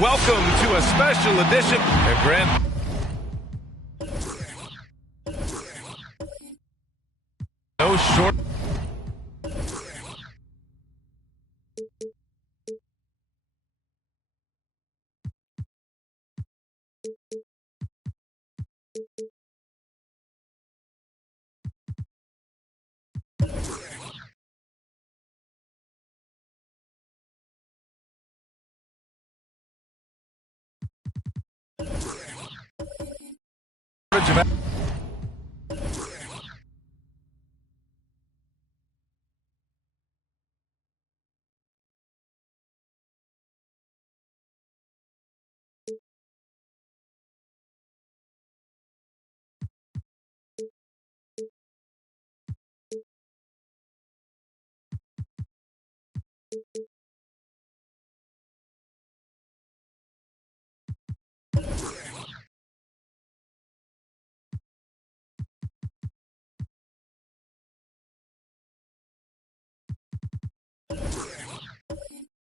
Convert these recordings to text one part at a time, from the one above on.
Welcome to a special edition. And Grant. No short.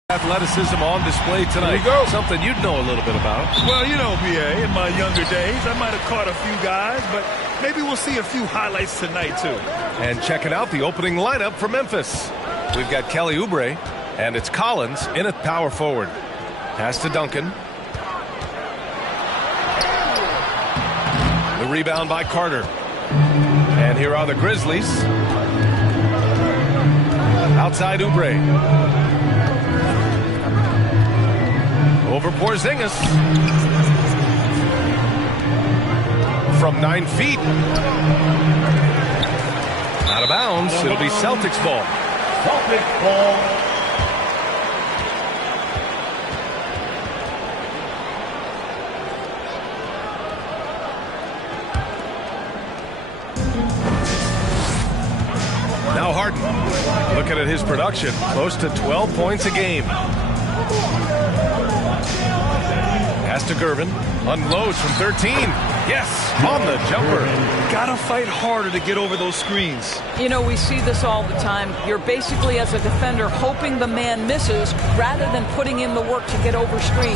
Athleticism on display tonight. There you go. Something you'd know a little bit about. Well, you know, BA, in my younger days, I might have caught a few guys, but maybe we'll see a few highlights tonight, too. And checking out the opening lineup for Memphis. We've got Kelly Oubre, and it's Collins in at power forward. Pass to Duncan. The rebound by Carter. And here are the Grizzlies. Outside Oubre. Over Porzingis. From 9 feet. Out of bounds. It'll be Celtics ball. Celtics ball. Now Harden. Looking at his production. Close to 12 points a game. Pass to Gervin. Unloads from 13. Yes, on the jumper. Gotta fight harder to get over those screens. You know, we see this all the time. You're basically, as a defender, hoping the man misses rather than putting in the work to get over screens.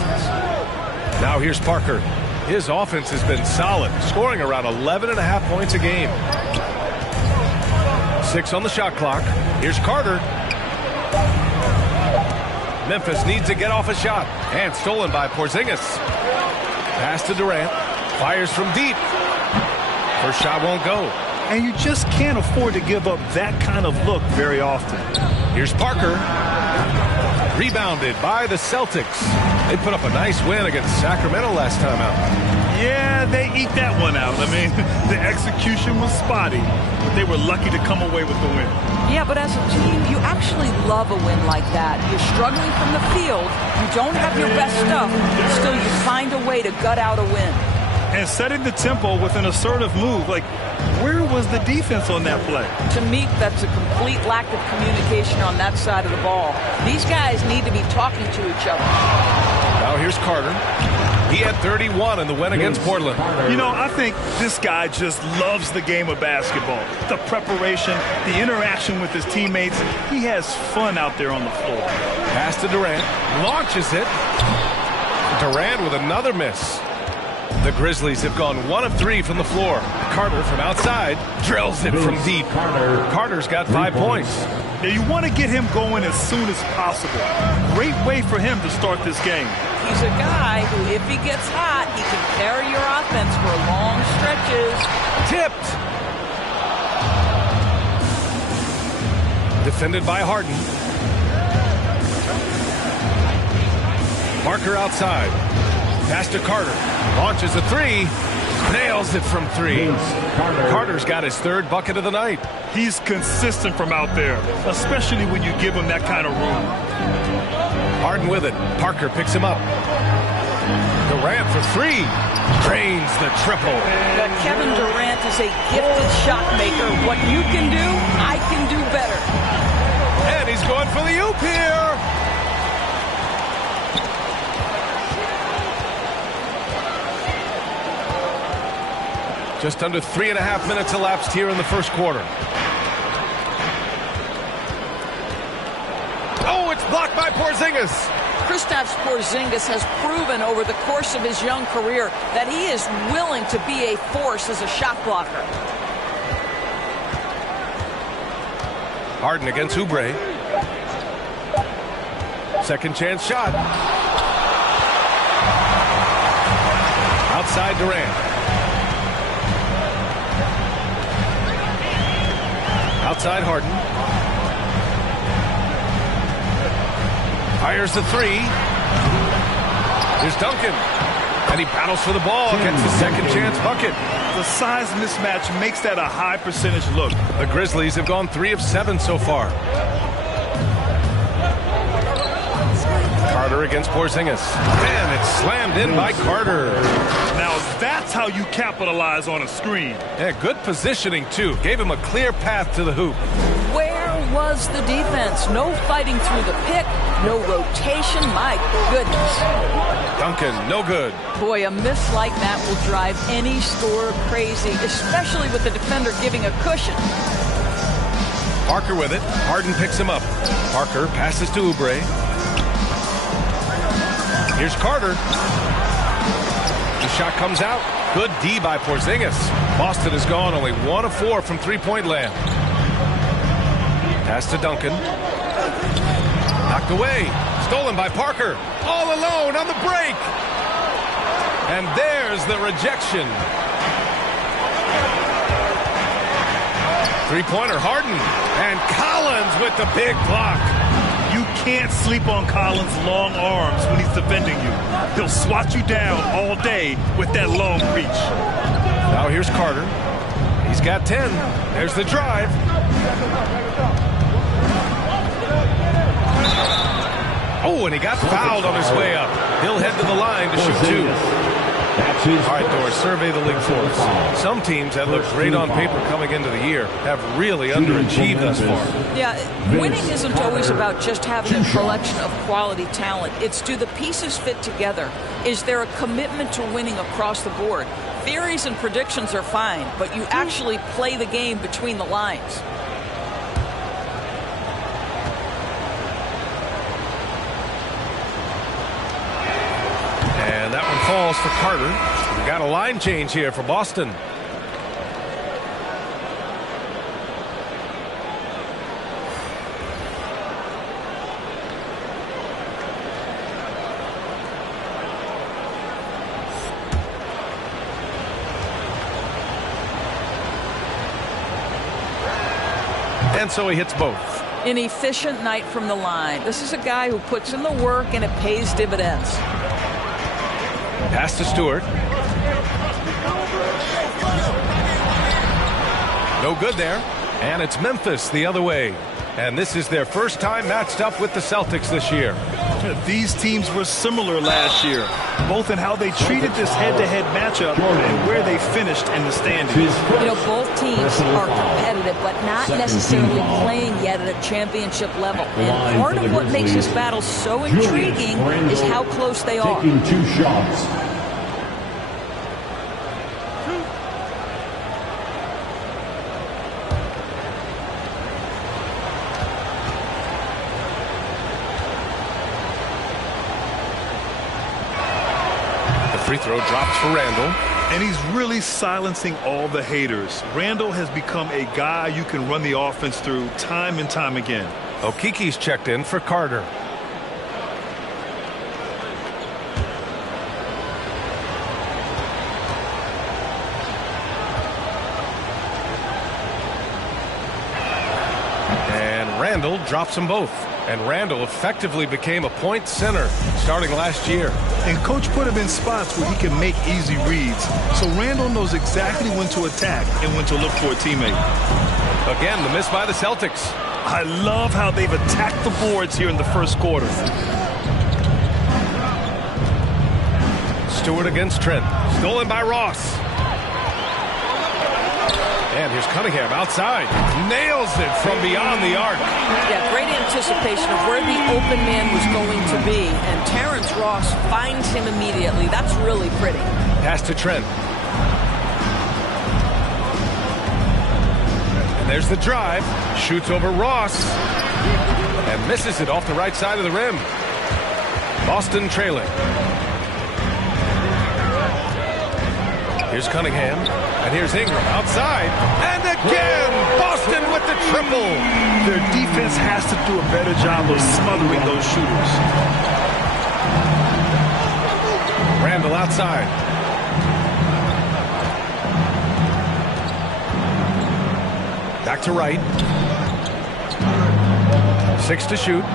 Now here's Parker. His offense has been solid, scoring around 11.5 points a game. 6 on the shot clock. Here's Carter. Memphis needs to get off a shot. And stolen by Porzingis. Pass to Durant. Fires from deep. First shot won't go. And you just can't afford to give up that kind of look very often. Here's Parker. Rebounded by the Celtics. They put up a nice win against Sacramento last time out. Yeah, they eat that one out. I mean, the execution was spotty, but they were lucky to come away with the win. Yeah, but as a team, you actually love a win like that. You're struggling from the field. You don't have your best stuff. Still, you find a way to gut out a win. And setting the tempo with an assertive move. Like, where was the defense on that play? To me, that's a complete lack of communication on that side of the ball. These guys need to be talking to each other. Now here's Carter. He had 31 in the win against Portland. You know, I think this guy just loves the game of basketball. The preparation, the interaction with his teammates. He has fun out there on the floor. Pass to Durant. Launches it. Durant with another miss. The Grizzlies have gone 1 of 3 from the floor. Carter from outside drills it from deep. Carter's got 5 points. Yeah, you want to get him going as soon as possible. Great way for him to start this game. He's a guy who, if he gets hot, he can carry your offense for long stretches. Tipped. Defended by Harden. Parker outside. Pass to Carter. Launches a 3. Nails it from 3. Carter's got his 3rd bucket of the night. He's consistent from out there, especially when you give him that kind of room. Harden with it. Parker picks him up. Durant for 3. Drains the triple. But Kevin Durant is a gifted shot maker. What you can do, I can do better. And he's going for the oop here. Just under 3.5 minutes elapsed here in the first quarter. Oh, it's blocked by Porzingis. Kristaps Porzingis has proven over the course of his young career that he is willing to be a force as a shot blocker. Harden against Oubre. Second chance shot. Outside Durant. Outside Harden. Fires the 3. Here's Duncan. And he battles for the ball, gets the second chance bucket. The size mismatch makes that a high percentage look. The Grizzlies have gone 3 of 7 so far. Carter against Porzingis. And it's slammed in by Carter. Now that's how you capitalize on a screen. Yeah, good positioning too. Gave him a clear path to the hoop. Where was the defense? No fighting through the pick, no rotation. My goodness. Duncan, no good. Boy, a miss like that will drive any scorer crazy, especially with the defender giving a cushion. Parker with it. Harden picks him up. Parker passes to Oubre. Here's Carter. The shot comes out. Good D by Porzingis. Boston has gone only 1 of 4 from three-point land. Pass to Duncan. Knocked away. Stolen by Parker. All alone on the break. And there's the rejection. Three-pointer Harden. And Collins with the big block. You can't sleep on Collins' long arms when he's defending you. He'll swat you down all day with that long reach. Now here's Carter. He's got 10. There's the drive. Oh, and he got fouled on his way up. He'll head to the line to shoot 2. All right, Doris, survey the league for us. Some teams that look great on paper coming into the year have really underachieved thus far. Yeah, winning isn't always about just having a collection of quality talent. It's, do the pieces fit together? Is there a commitment to winning across the board? Theories and predictions are fine, but you actually play the game between the lines. And that one falls for Carter. We got a line change here for Boston. And so he hits both. An efficient night from the line. This is a guy who puts in the work and it pays dividends. Pass to Stewart. No good there. And it's Memphis the other way. And this is their first time matched up with the Celtics this year. These teams were similar last year, both in how they treated this head-to-head matchup and where they finished in the standings. You know, both teams are competitive, but not necessarily playing yet at a championship level. And part of what makes this battle so intriguing is how close they are. Taking 2 shots. Free throw drops for Randall. And he's really silencing all the haters. Randall has become a guy you can run the offense through time and time again. Okiki's checked in for Carter. And Randall drops them both. And Randall effectively became a point center starting last year. And coach put him in spots where he can make easy reads. So Randall knows exactly when to attack and when to look for a teammate. Again, the miss by the Celtics. I love how they've attacked the boards here in the first quarter. Stewart against Trent. Stolen by Ross. And here's Cunningham outside. Nails it from beyond the arc. Yeah, great anticipation of where the open man was going to be. And Terrence Ross finds him immediately. That's really pretty. Pass to Trent. And there's the drive. Shoots over Ross. And misses it off the right side of the rim. Boston trailing. Here's Cunningham. And here's Ingram outside. And again, Boston with the triple. Their defense has to do a better job of smothering those shooters. Randall outside. Back to right. 6 to shoot.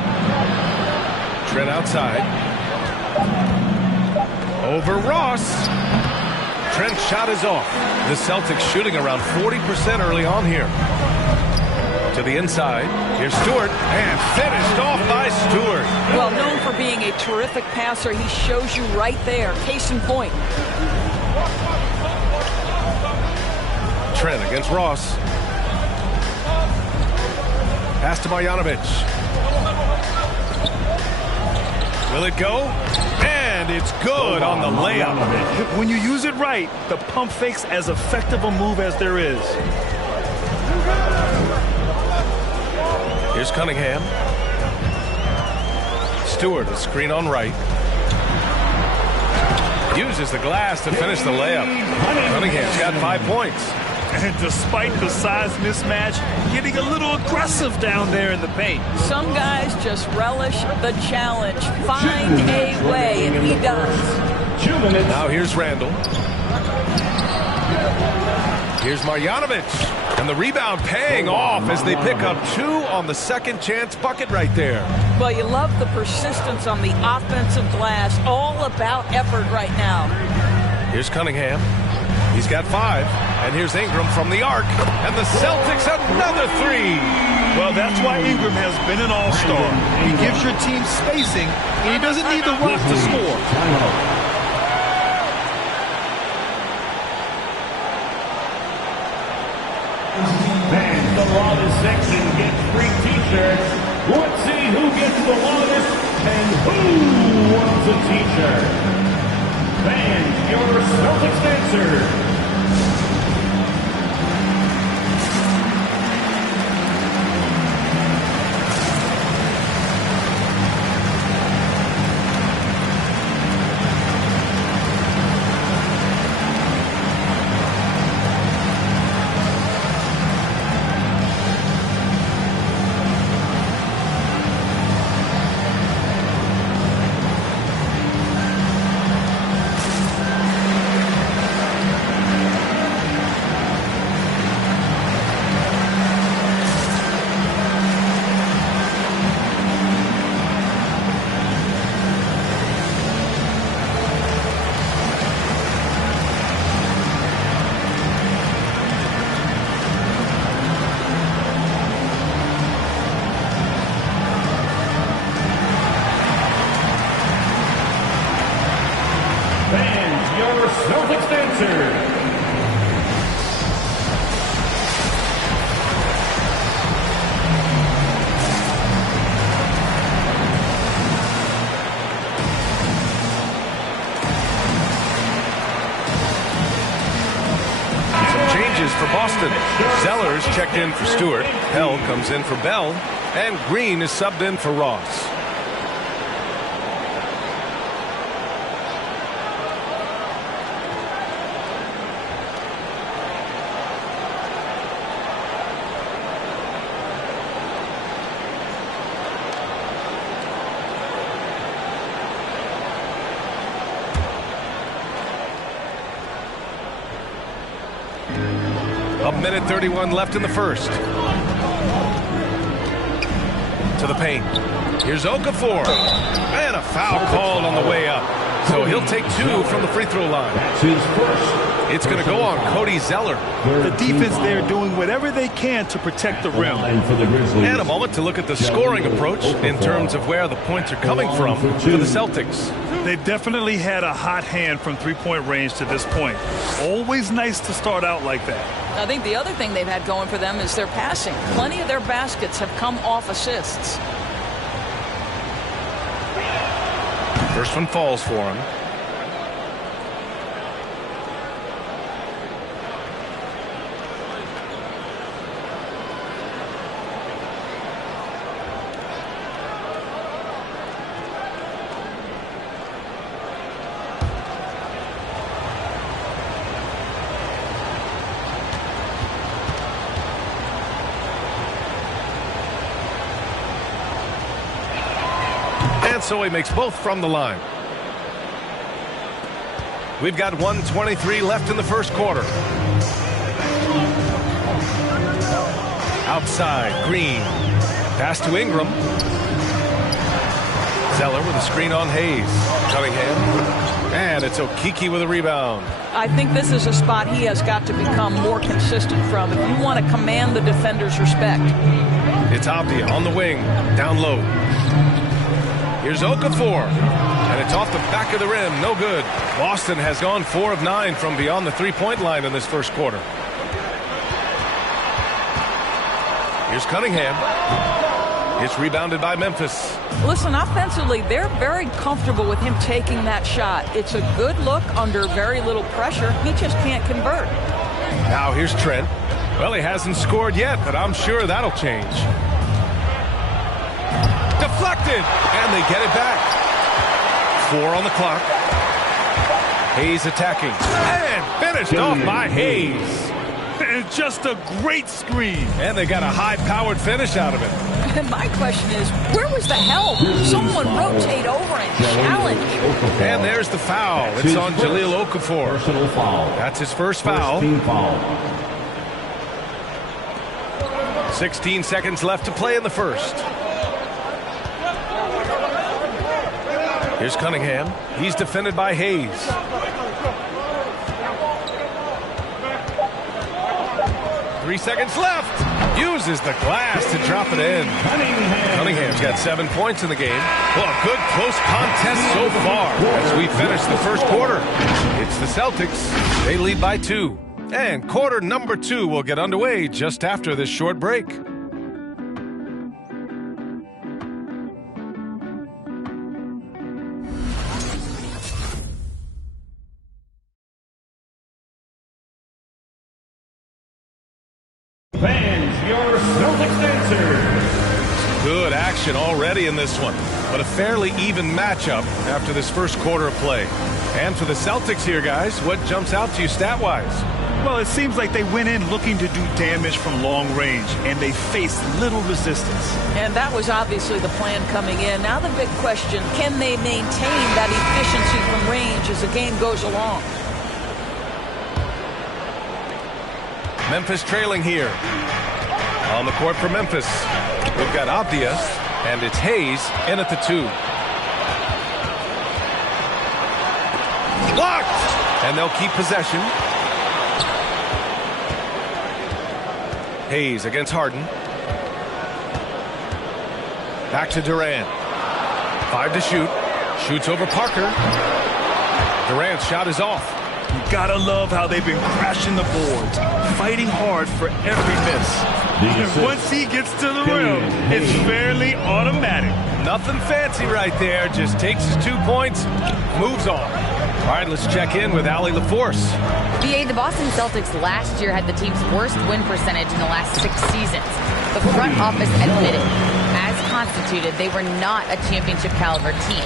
Trent outside. Over Ross. Trent's shot is off. The Celtics shooting around 40% early on here. To the inside. Here's Stewart. And finished off by Stewart. Well, known for being a terrific passer, he shows you right there. Case in point. Trent against Ross. Pass to Marjanovic. Will it go? And it's good on the layup. When you use it right, the pump fake's as effective a move as there is. Here's Cunningham. Stewart, a screen on right. Uses the glass to finish the layup. Cunningham's got 5 points. And despite the size mismatch, getting a little aggressive down there in the paint. Some guys just relish the challenge. Find a way, and he does. Now here's Randall. Here's Marjanovic. And the rebound paying off as they pick up 2 on the second chance bucket right there. Well, you love the persistence on the offensive glass. All about effort right now. Here's Cunningham. He's got 5. And here's Ingram from the arc. And the Celtics another 3. Well, that's why Ingram has been an all-star. He gives your team spacing, and he doesn't need the rock to score. Fans, the longest section gets free t-shirts. Let's see who gets the longest and who wants a t-shirt. Fans, your Celtics answer. Celtics answer. For Boston. Zellers checked in for Stewart. Bell comes in for Bell. And Green is subbed in for Ross. A minute 31 left in the first. To the paint. Here's Okafor. And a foul called on the way up. So he'll take 2 from the free throw line. That's his first. It's going to go on Cody Zeller. The defense there doing whatever they can to protect the rim. And a moment to look at the scoring approach in terms of where the points are coming from for the Celtics. They definitely had a hot hand from three-point range to this point. Always nice to start out like that. I think the other thing they've had going for them is their passing. Plenty of their baskets have come off assists. First one falls for him. So he makes both from the line. We've got 1:23 left in the first quarter. Outside, Green. Pass to Ingram. Zeller with a screen on Hayes. Cunningham. And it's Okeke with a rebound. I think this is a spot he has got to become more consistent from if you want to command the defender's respect. It's Abdia on the wing. Down low. Here's Okafor, and it's off the back of the rim. No good. Boston has gone 4 of 9 from beyond the three-point line in this first quarter. Here's Cunningham. It's rebounded by Memphis. Listen, offensively, they're very comfortable with him taking that shot. It's a good look under very little pressure. He just can't convert. Now here's Trent. Well, he hasn't scored yet, but I'm sure that'll change. Deflected, and they get it back. 4 on the clock. Hayes attacking, and finished off by Hayes. And just a great screen. And they got a high-powered finish out of it. And my question is, where was the help? Someone rotate over and challenge. And there's the foul. It's on Jahlil Okafor. That's his first foul. 16 seconds left to play in the first. Here's Cunningham. He's defended by Hayes. Three seconds left. Uses the glass to drop it in. Cunningham's got 7 points in the game. Well, a good close contest so far as we finish the first quarter. It's the Celtics. They lead by 2. And quarter number 2 will get underway just after this short break. Fans, your Celtics answer. Good action already in this one, but a fairly even matchup after this first quarter of play. And for the Celtics here, guys, what jumps out to you stat-wise? Well, it seems like they went in looking to do damage from long range, and they faced little resistance. And that was obviously the plan coming in. Now the big question, can they maintain that efficiency from range as the game goes along? Memphis trailing here. On the court for Memphis. We've got Abdia, and it's Hayes in at the 2. Blocked! And they'll keep possession. Hayes against Harden. Back to Durant. 5 to shoot. Shoots over Parker. Durant's shot is off. You gotta love how they've been crashing the boards, fighting hard for every miss. And once he gets to the rim, it's fairly automatic. Nothing fancy right there. Just takes his 2 points, moves on. All right, let's check in with Allie LaForce. BA, the Boston Celtics last year had the team's worst win percentage in the last 6 seasons. The front office admitted, as constituted, they were not a championship caliber team.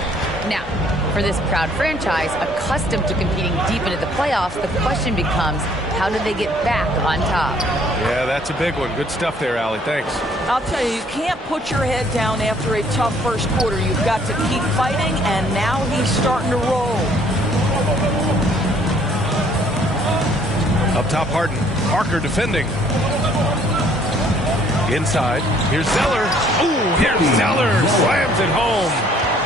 Now, for this proud franchise, accustomed to competing deep into the playoffs, the question becomes, how do they get back on top? Yeah, that's a big one. Good stuff there, Allie. Thanks. I'll tell you, you can't put your head down after a tough first quarter. You've got to keep fighting, and now he's starting to roll. Up top, Harden. Parker defending. Inside. Here's Zeller. Ooh, here's Zeller. Slams it home.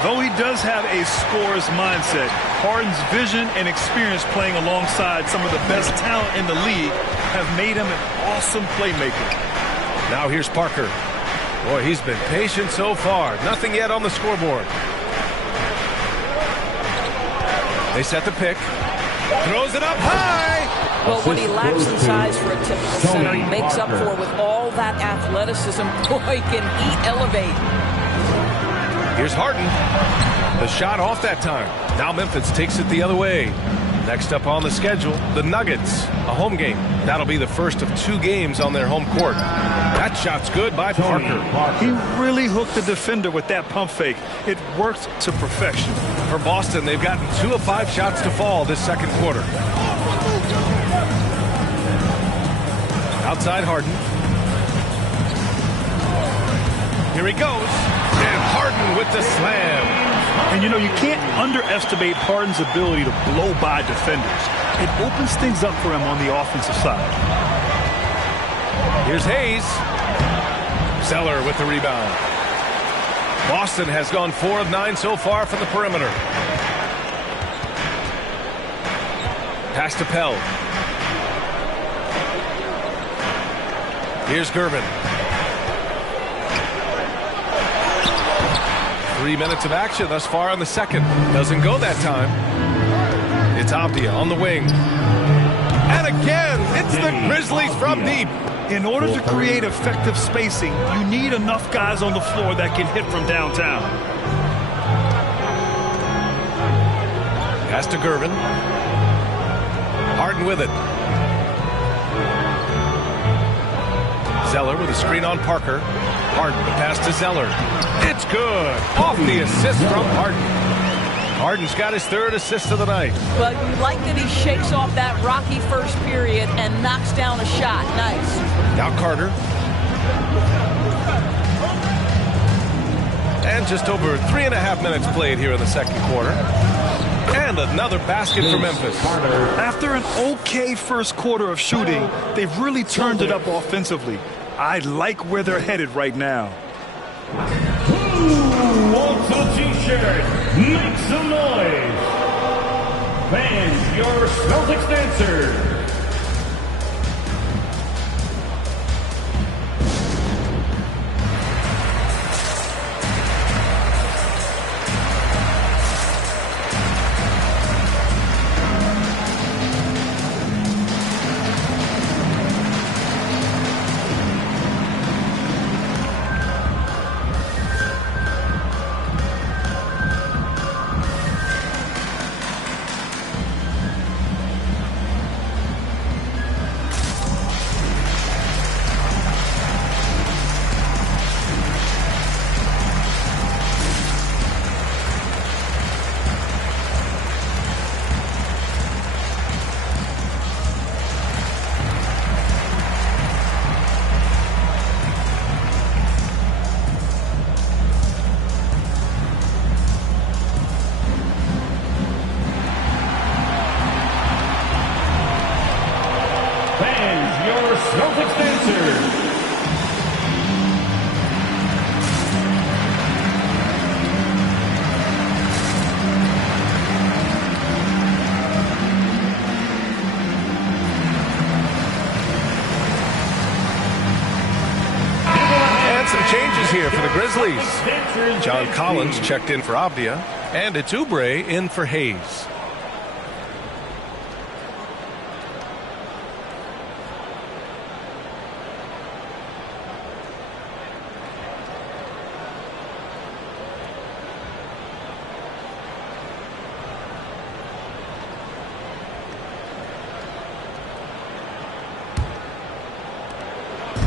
Though he does have a scorer's mindset, Harden's vision and experience playing alongside some of the best talent in the league have made him an awesome playmaker. Now here's Parker. Boy, he's been patient so far. Nothing yet on the scoreboard. They set the pick. Throws it up high. Well, what he lacks in size for a typical center, he makes up for with all that athleticism. Boy, can he elevate. Here's Harden. The shot off that time. Now Memphis takes it the other way. Next up on the schedule, the Nuggets. A home game. That'll be the first of 2 games on their home court. That shot's good by Parker. He really hooked the defender with that pump fake. It worked to perfection. For Boston, they've gotten 2 of 5 shots to fall this second quarter. Outside Harden. Here he goes. And Harden with the slam. And, you know, you can't underestimate Harden's ability to blow by defenders. It opens things up for him on the offensive side. Here's Hayes. Zeller with the rebound. Boston has gone 4 of 9 so far from the perimeter. Pass to Pell. Here's Gervin. 3 minutes of action thus far in the second. Doesn't go that time. It's Abdia on the wing. And again, it's the Grizzlies from deep. In order to create effective spacing, you need enough guys on the floor that can hit from downtown. Pass to Gervin. Harden with it. Zeller with a screen on Parker. Harden, the pass to Zeller. It's good. Off the assist from Harden. Harden's got his 3rd assist of the night. But you like that he shakes off that rocky first period and knocks down a shot. Nice. Now Carter. And just over 3.5 minutes played here in the second quarter. And another basket for Memphis. After an okay first quarter of shooting, they've really turned it up offensively. I like where they're headed right now. Who wants a t-shirt? Make some noise. Fans, your Celtics dancer. Celtics dancer. Changes here for the Grizzlies. John Collins checked in for Abdia, and it's Oubre in for Hayes.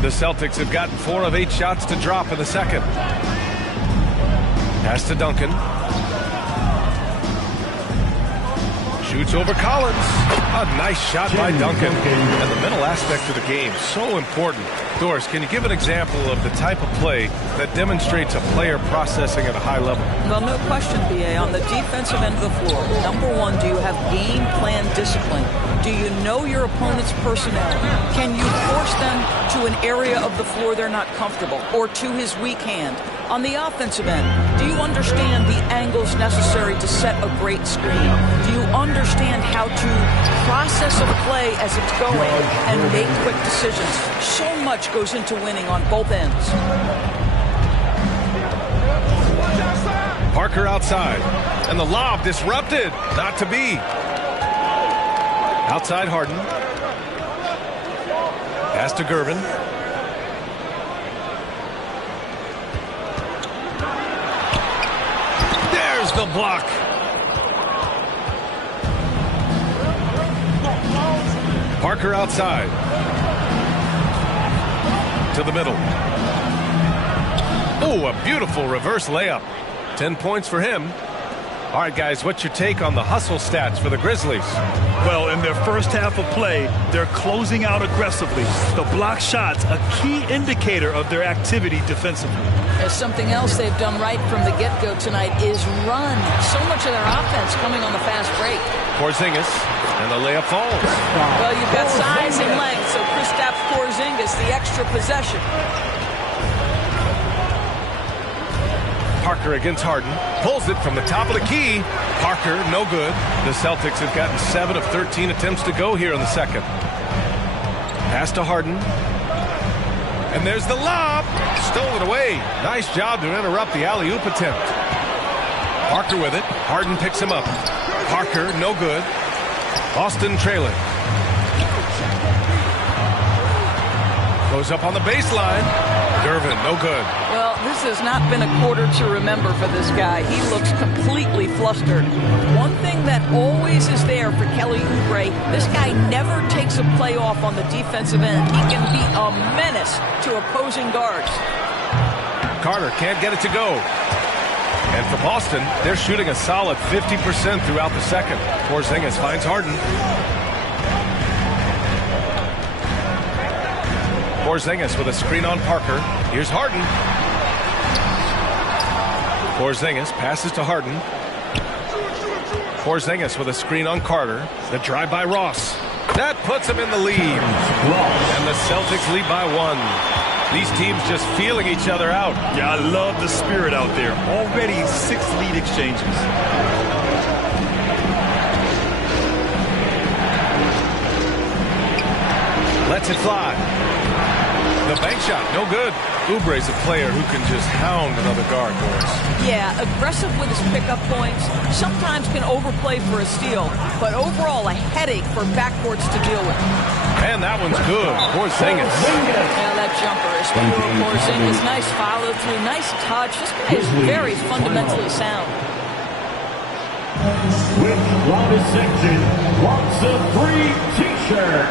The Celtics have gotten 4 of 8 shots to drop in the second. Pass to Duncan. Shoots over Collins. A nice shot by Duncan. And the mental aspect of the game, so important. Doris, can you give an example of the type of play that demonstrates a player processing at a high level? Well, no question, B.A. On the defensive end of the floor, number one, do you have game plan discipline? Do you know your opponent's personnel? Can you force them to an area of the floor they're not comfortable or to his weak hand? On the offensive end, do you understand the angles necessary to set a great screen? Do you understand how to process a play as it's going and make quick decisions? So much goes into winning on both ends. Parker outside, and the lob disrupted. Not to be. Outside Harden. Pass to Gervin. There's the block. Parker outside. To the middle. Oh, a beautiful reverse layup. 10 points for him. All right, guys, what's your take on the hustle stats for the Grizzlies? Well, in their first half of play, they're closing out aggressively. The block shots, a key indicator of their activity defensively. There's something else they've done right from the get-go tonight is run. So much of their offense coming on the fast break. Porzingis, and the layup falls. Well, you've got size and length, so Kristaps Porzingis, the extra possession. Parker against Harden. Pulls it from the top of the key. Parker, no good. The Celtics have gotten 7 of 13 attempts to go here in the second. Pass to Harden. And there's the lob. Stolen away. Nice job to interrupt the alley-oop attempt. Parker with it. Harden picks him up. Parker, no good. Boston trailing. Goes up on the baseline. Gervin, no good. Well, this has not been a quarter to remember for this guy. He looks completely flustered. One thing that always is there for Kelly Oubre, this guy never takes a play off on the defensive end. He can be a menace to opposing guards. Carter can't get it to go. And for Boston, they're shooting a solid 50% throughout the second. Porzingis finds Harden. Porzingis with a screen on Parker. Here's Harden. Porzingis passes to Harden. Porzingis with a screen on Carter. The drive by Ross. That puts him in the lead. And the Celtics lead by 1. These teams just feeling each other out. Yeah, I love the spirit out there. Already 6 lead exchanges. Lets it fly. The bank shot, no good. Oubre's a player who can just hound another guard, Doris. Yeah, aggressive with his pickup points. Sometimes can overplay for a steal, but overall a headache for backcourts to deal with. And that one's good. Porzingis. Yeah, that jumper is for Porzingis. Nice follow through, nice touch. This guy is very fundamentally sound. Which loudest section wants a free t-shirt?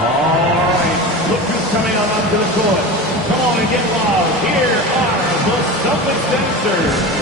All right, look who's coming on up to the court. Come on and get loud. Here are the Celtics dancers.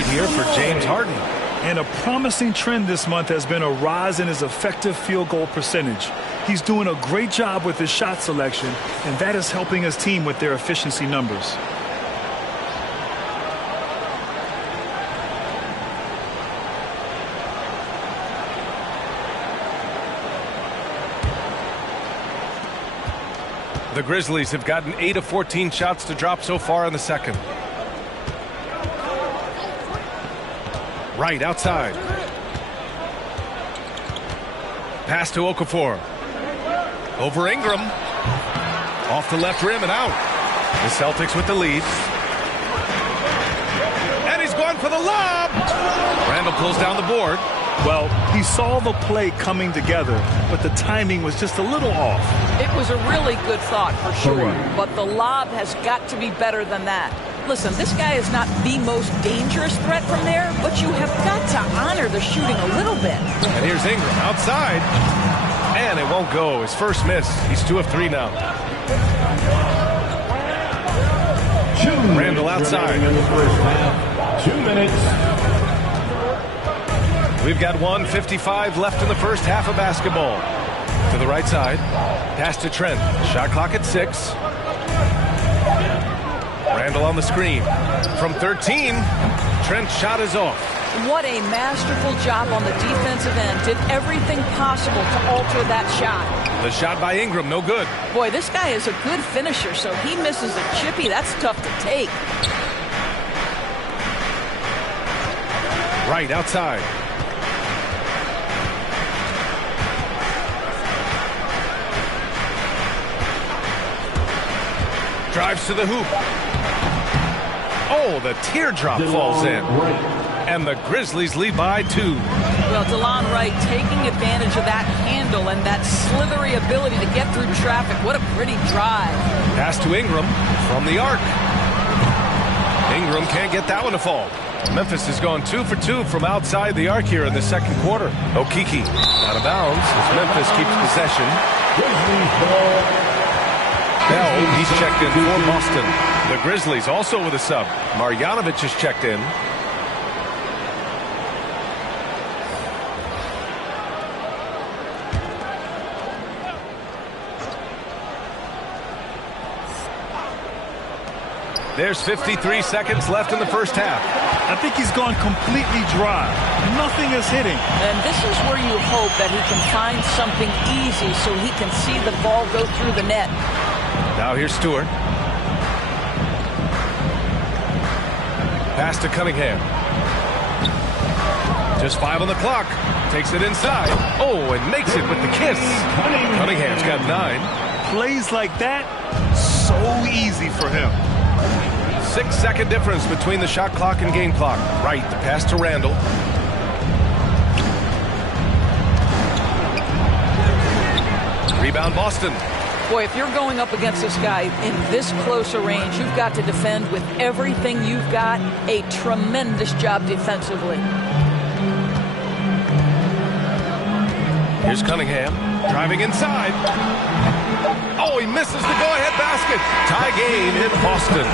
lead here for James Harden. And a promising trend this month has been a rise in his effective field goal percentage. He's doing a great job with his shot selection, and that is helping his team with their efficiency numbers. The Grizzlies have gotten 8 of 14 shots to drop so far in the second. Right outside. Pass to Okafor. Over Ingram. Off the left rim and out. The Celtics with the lead. And he's going for the lob. Randall pulls down the board. Well, he saw the play coming together, but the timing was just a little off. It was a really good thought for sure, but the lob has got to be better than that. Listen, this guy is not the most dangerous threat from there, but you have got to honor the shooting a little bit. And here's Ingram outside. And it won't go. His first miss. He's 2 of 3 now. Randall outside. In the first half, 2 minutes. We've got 1:55 left in the first half of basketball. To the right side. Pass to Trent. Shot clock at 6. Randall on the screen. From 13. Trent's shot is off. What a masterful job on the defensive end. Did everything possible to alter that shot. The shot by Ingram, no good. Boy, this guy is a good finisher, so he misses a chippy. That's tough to take. Right outside. Drives to the hoop. Oh, the teardrop falls in. And the Grizzlies lead by 2. Well, DeLon Wright taking advantage of that handle and that slithery ability to get through traffic. What a pretty drive. Pass to Ingram from the arc. Ingram can't get that one to fall. Memphis has gone 2 for 2 from outside the arc here in the second quarter. Okeke out of bounds as Memphis keeps possession. Bell, he's checked in for Boston. The Grizzlies also with a sub. Marjanovic is checked in. There's 53 seconds left in the first half. I think he's gone completely dry. Nothing is hitting. And this is where you hope that he can find something easy so he can see the ball go through the net. Now here's Stewart. Pass to Cunningham. Just 5 on the clock. Takes it inside. Oh, and makes it with the kiss. Cunningham's got 9. Plays like that, so easy for him. 6-second difference between the shot clock and game clock. Right, the pass to Randall. Rebound Boston. Boy, if you're going up against this guy in this close a range, you've got to defend with everything you've got. A tremendous job defensively. Here's Cunningham driving inside. Oh, he misses the go-ahead basket. Tie game in Boston.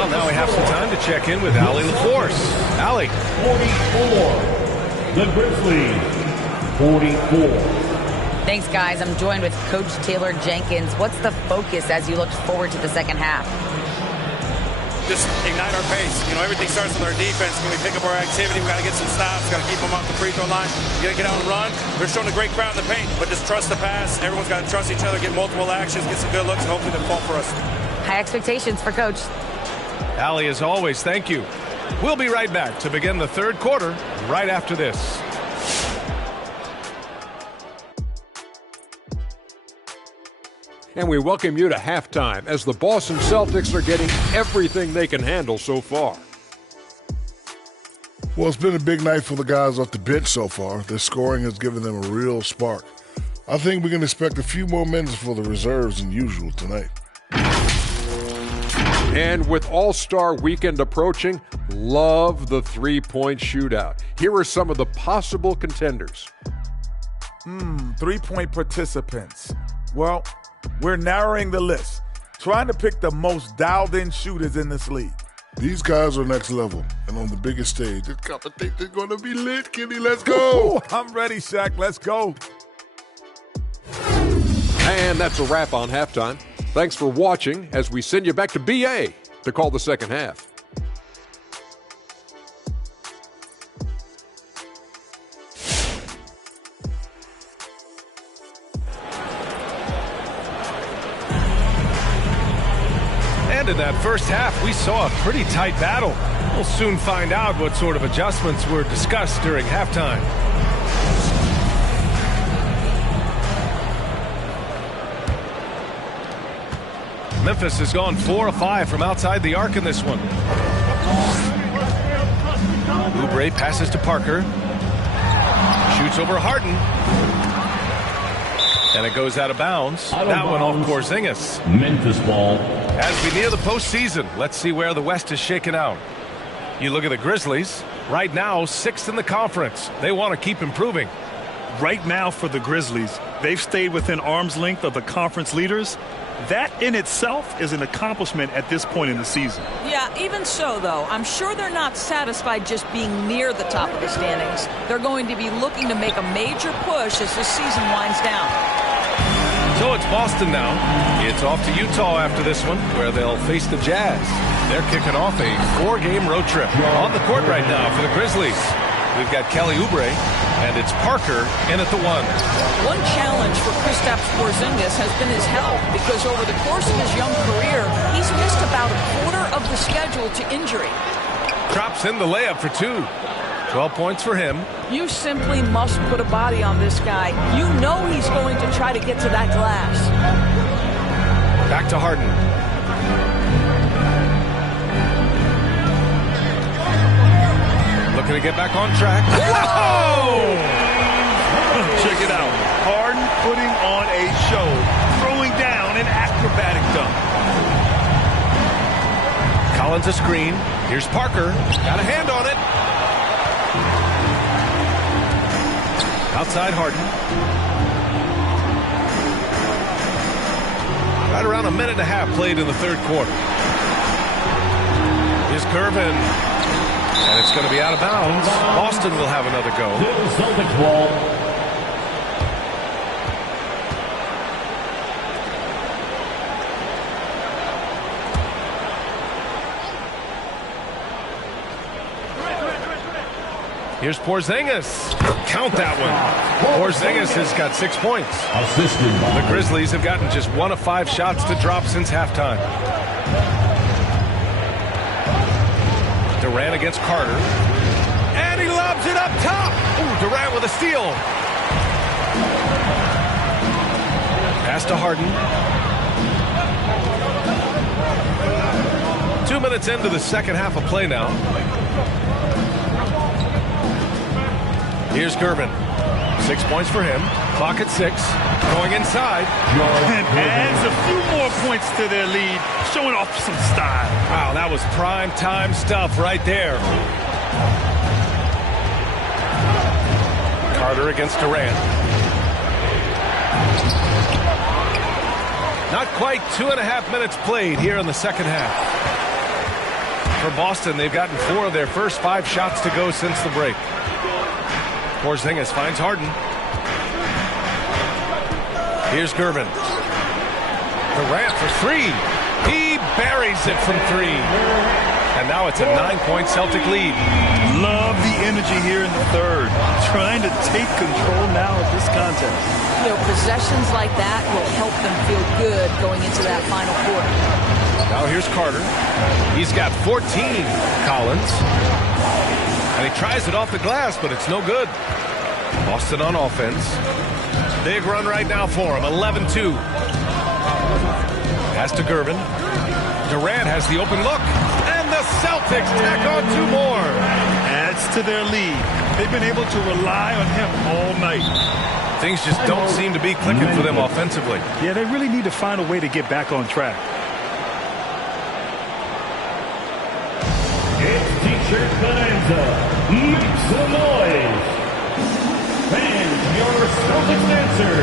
Well, now we have some time to check in with Allie LaForce. Allie. 44. The Grizzlies. 44. Thanks, guys. I'm joined with Coach Taylor Jenkins. What's the focus as you look forward to the second half? Just ignite our pace. You know, everything starts with our defense. Can we pick up our activity? We got to get some stops. Got to keep them off the free throw line. We got to get out and run. They're showing a great crowd in the paint, but just trust the pass. Everyone's got to trust each other, get multiple actions, get some good looks, and hopefully they'll fall for us. High expectations for Coach. Allie, as always, thank you. We'll be right back to begin the third quarter right after this. And we welcome you to halftime as the Boston Celtics are getting everything they can handle so far. Well, it's been a big night for the guys off the bench so far. Their scoring has given them a real spark. I think we can expect a few more minutes for the reserves than usual tonight. And with All-Star Weekend approaching, love the three-point shootout. Here are some of the possible contenders. Three-point participants. Well, we're narrowing the list, trying to pick the most dialed-in shooters in this league. These guys are next level, and on the biggest stage, this competition's going to be lit, Kenny. Let's go. Oh, I'm ready, Shaq. Let's go. And that's a wrap on halftime. Thanks for watching as we send you back to BA to call the second half. And in that first half, we saw a pretty tight battle. We'll soon find out what sort of adjustments were discussed during halftime. Memphis has gone 4 of 5 from outside the arc in this one. Oubre passes to Parker. Shoots over Harden. And it goes out of bounds. That one off Porzingis. Memphis ball. As we near the postseason, let's see where the West is shaken out. You look at the Grizzlies. Right now, 6th in the conference. They want to keep improving. Right now for the Grizzlies, they've stayed within arm's length of the conference leaders. That in itself is an accomplishment at this point in the season. Yeah, even so, though, I'm sure they're not satisfied just being near the top of the standings. They're going to be looking to make a major push as the season winds down. So it's Boston now. It's off to Utah after this one, where they'll face the Jazz. They're kicking off a 4-game road trip. On the court right now for the Grizzlies, we've got Kelly Oubre, and it's Parker in at the 1. One challenge for Kristaps Porzingis has been his health, because over the course of his young career, he's missed about a quarter of the schedule to injury. Drops in the layup for 2. 12 points for him. You simply must put a body on this guy. You know he's going to try to get to that glass. Back to Harden. Looking to get back on track. Whoa! Check it out. Harden putting on a show, throwing down an acrobatic dunk. Collins a screen. Here's Parker. Got a hand on it. Outside Harden. Right around a minute and a half played in the third quarter. Here's Curvin. And it's going to be out of bounds. Boston will have another go. Celtics ball. Here's Porzingis. Count that one. Porzingis has got 6 points. Assisted by The Grizzlies have gotten just 1 of 5 shots to drop since halftime. Durant against Carter. And he lobs it up top. Ooh, Durant with a steal. Pass to Harden. 2 minutes into the second half of play now. Here's Gervin. 6 points for him. Clock at 6. Going inside. And adds a few more points to their lead, showing off some style. Wow, that was prime time stuff right there. Carter against Durant. Not quite 2.5 minutes played here in the second half. For Boston, they've gotten 4 of their first 5 shots to go since the break. Porzingis finds Harden. Here's Gervin. Durant for 3. He buries it from 3. And now it's a 9-point Celtic lead. Love the energy here in the third. Trying to take control now of this contest. You know, possessions like that will help them feel good going into that final quarter. Now here's Carter. He's got 14, Collins. And he tries it off the glass, but it's no good. Boston on offense. Big run right now for him, 11-2. Pass to Gervin. Durant has the open look. And the Celtics tack on 2 more. Adds to their lead. They've been able to rely on him all night. Things just don't seem to be clicking for them offensively. Yeah, they really need to find a way to get back on track. It's T-shirt bonanza. Make some noise. Fans, your Celtics answer.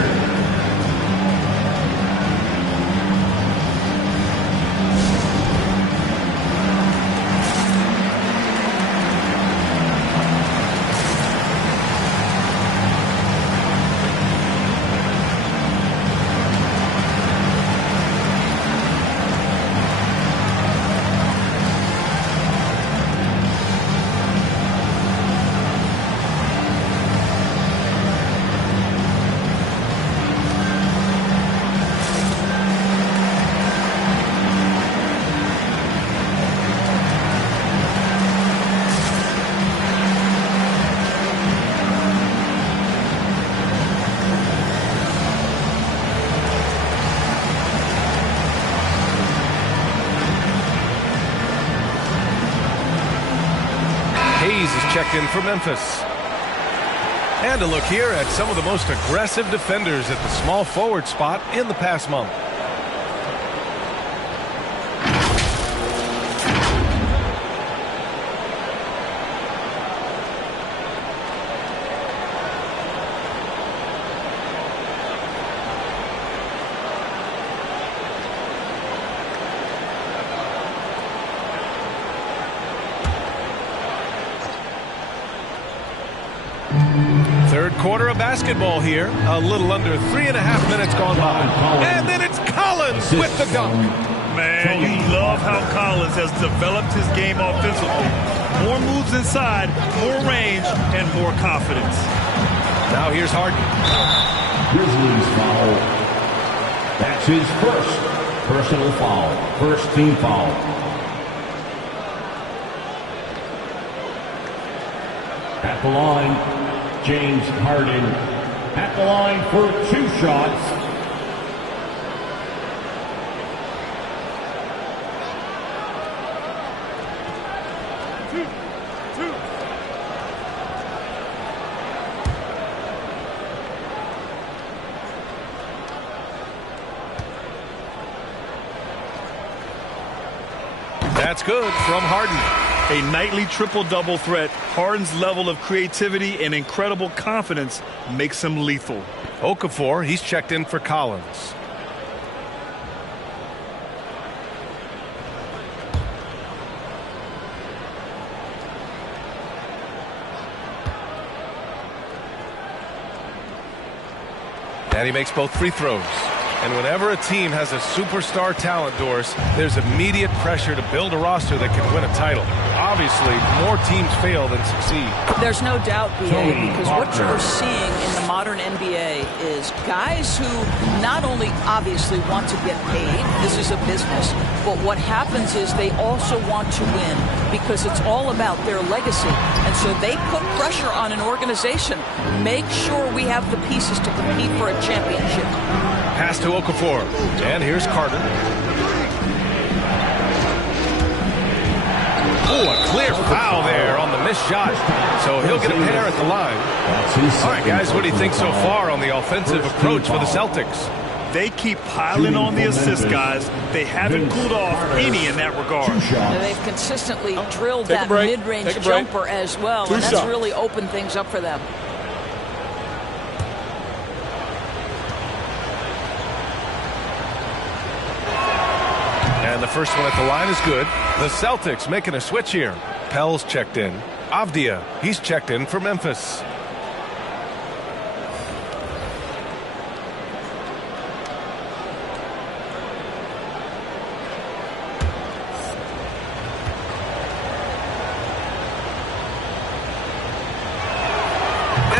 He's checked in for Memphis. And a look here at some of the most aggressive defenders at the small forward spot in the past month. Third quarter of basketball here. A little under 3.5 minutes gone by. And then it's Collins with the dunk. Man, you love how Collins has developed his game offensively. More moves inside, more range, and more confidence. Now here's Harden. Grizzlies foul. That's his first personal foul. First team foul. At the line, James Harden at the line for 2 shots. That's good from Harden. A nightly triple-double threat. Harden's level of creativity and incredible confidence makes him lethal. Okafor, he's checked in for Collins. And he makes both free throws. And whenever a team has a superstar talent, Doris, there's immediate pressure to build a roster that can win a title. Obviously, more teams fail than succeed. There's no doubt, B.A., because what you're seeing in the modern NBA is guys who not only obviously want to get paid, this is a business, but what happens is they also want to win because it's all about their legacy. And so they put pressure on an organization. Make sure we have the pieces to compete for a championship. Pass to Okafor. And here's Carter. Oh, a clear foul there on the missed shot. So he'll get a pair at the line. All right, guys, what do you think so far on the offensive approach for the Celtics? They keep piling on the assist, guys. They haven't cooled off any in that regard. They've consistently drilled that mid-range jumper as well, and that's really opened things up for them. And the first one at the line is good. The Celtics making a switch here. Pell's checked in. Avdia, he's checked in for Memphis.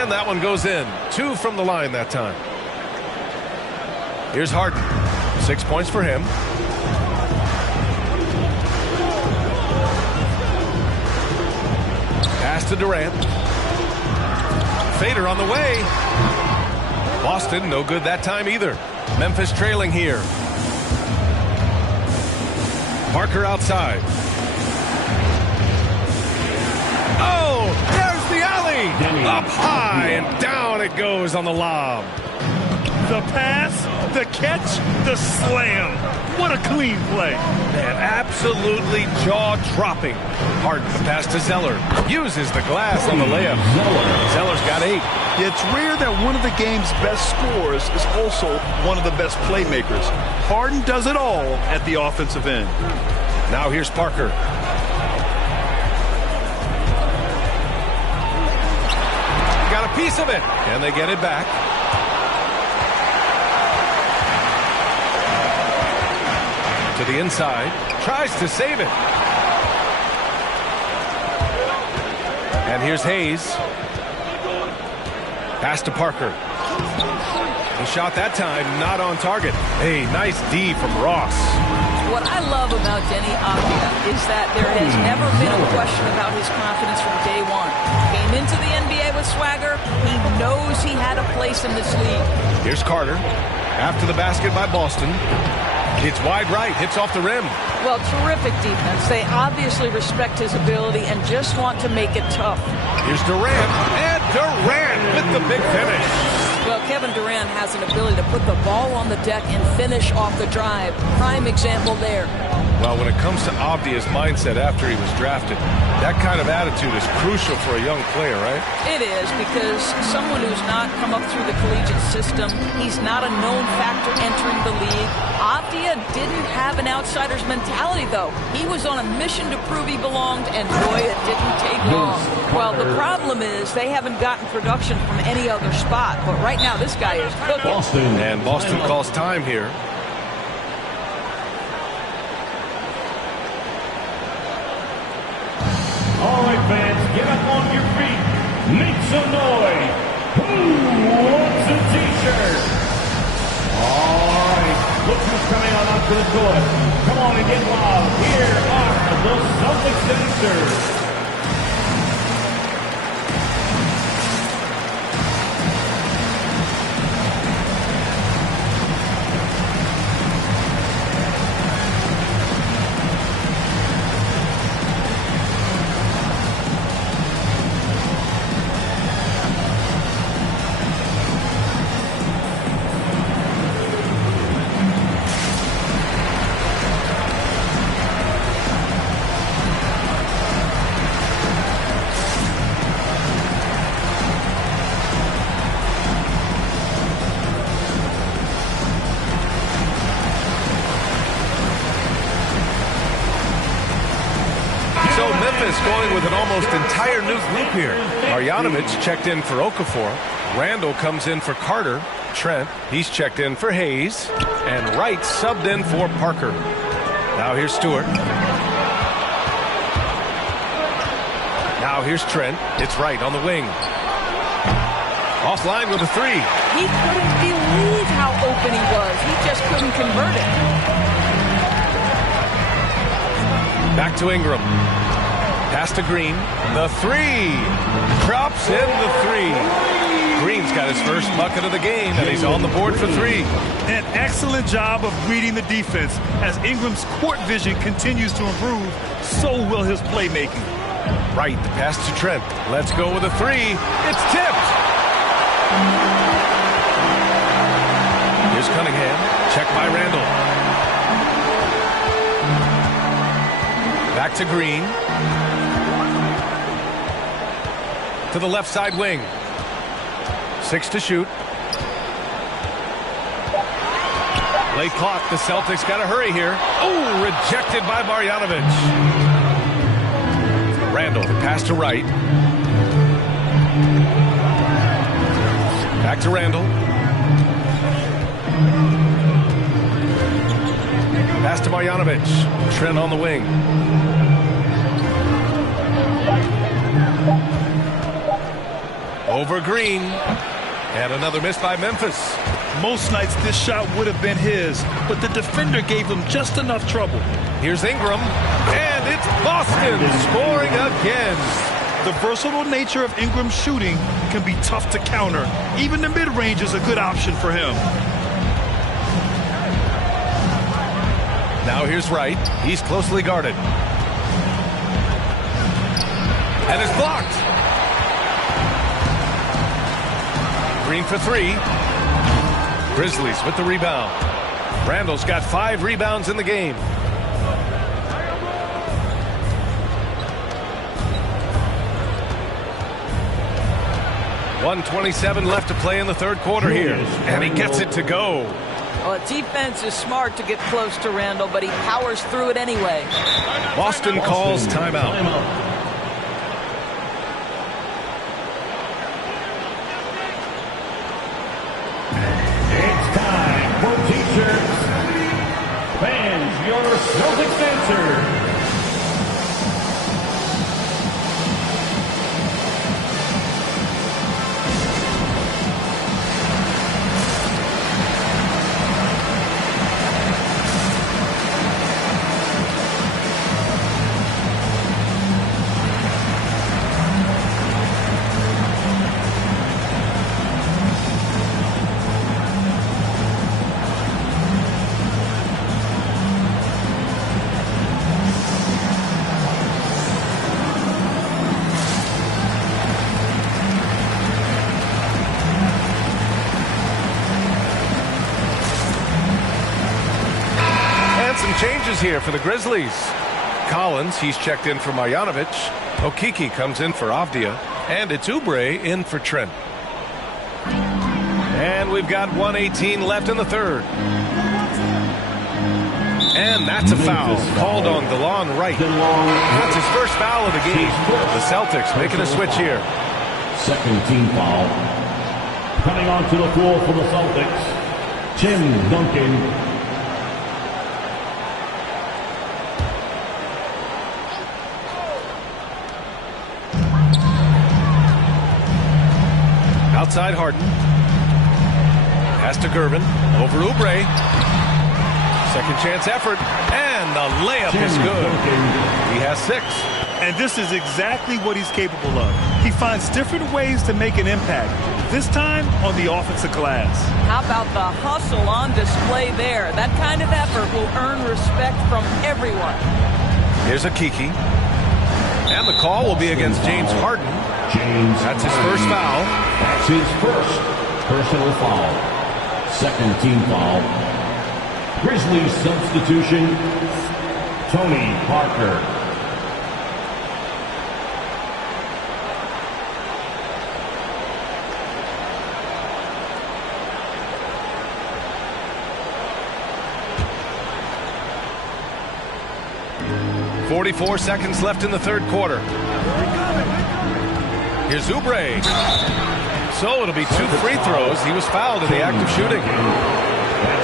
And that one goes in. 2 from the line that time. Here's Harden. 6 points for him. Pass to Durant. Fader on the way. Boston, no good that time either. Memphis trailing here. Parker outside. Oh, there's the alley. Up high and down it goes on the lob. The pass, the catch, the slam. What a clean play. Man, absolutely jaw-dropping. Harden, the pass to Zeller. Uses the glass on the layup. Zeller's got 8. It's rare that one of the game's best scorers is also one of the best playmakers. Harden does it all at the offensive end. Now here's Parker. Got a piece of it, and they get it back. To the inside, tries to save it. And here's Hayes. Pass to Parker. He shot that time, not on target. Hey, nice D from Ross. What I love about Denny Avdia is that there has never been a question about his confidence from day one. Came into the NBA with swagger. He knows he had a place in this league. Here's Carter. After the basket by Boston. It's wide right, hits off the rim. Well, terrific defense. They obviously respect his ability and just want to make it tough. Here's Durant, and Durant with the big finish. Well, Kevin Durant has an ability to put the ball on the deck and finish off the drive. Prime example there. Well, when it comes to Avdia's mindset after he was drafted, that kind of attitude is crucial for a young player, right? It is, because someone who's not come up through the collegiate system, he's not a known factor entering the league. Avdia didn't have an outsider's mentality, though. He was on a mission to prove he belonged, and boy, it didn't take long. Well, the problem is they haven't gotten production from any other spot, but right now this guy is cooking. And Boston calls time here. All right, fans, get up on your feet. Make some noise. Who wants a t-shirt? All right, look who's coming on up to the court. Come on and get loud. Here are the Celtics dancers. Going with an almost entire new group here. Marjanovic checked in for Okafor. Randall comes in for Carter. Trent, he's checked in for Hayes. And Wright subbed in for Parker. Now here's Stewart. Now here's Trent. It's Wright on the wing. Offline with a three. He couldn't believe how open he was. He just couldn't convert it. Back to Ingram. Pass to Green. The three. Drops in the three. Green's got his first bucket of the game, and he's on the board for three. An excellent job of reading the defense. As Ingram's court vision continues to improve, so will his playmaking. Right, the pass to Trent. Let's go with a three. It's tipped. Here's Cunningham. Check by Randall. Back to Green. To the left side wing. 6 to shoot. Late clock. The Celtics got to hurry here. Oh, rejected by Marjanovic. Randall, the pass to Wright. Back to Randall. Pass to Marjanovic. Trent on the wing. Over Green. And another miss by Memphis. Most nights this shot would have been his, but the defender gave him just enough trouble. Here's Ingram. And it's Boston scoring again. The versatile nature of Ingram's shooting can be tough to counter. Even the mid-range is a good option for him. Now here's Wright. He's closely guarded. And it's blocked. Green for three. Grizzlies with the rebound. Randall's got 5 rebounds in the game. .127 left to play in the third quarter here. And he gets it to go. Well, defense is smart to get close to Randall, but he powers through it anyway. Boston calls timeout. It's time for T-shirts. Fans, your Celtics answer. here for the Grizzlies. Collins, he's checked in for Marjanovic. Okeke comes in for Avdia. And it's Oubre in for Trent. And we've got 1:18 left in the third. And that's a foul called on DeLon Wright. That's his first foul of the game. The Celtics making a switch here. Second team foul. Coming onto the floor for the Celtics, Tim Duncan. Outside Harden. Pass to Gervin. Over Oubre. Second chance effort. And the layup is good. He has 6. And this is exactly what he's capable of. He finds different ways to make an impact. This time on the offensive glass. How about the hustle on display there? That kind of effort will earn respect from everyone. Here's Okeke. And the call will be against James Harden. That's his first foul. That's his first personal foul. Second team foul. Grizzlies substitution, Tony Parker. .44 seconds left in the third quarter. Here's Oubre. So it'll be 2 free throws. He was fouled in the act of shooting.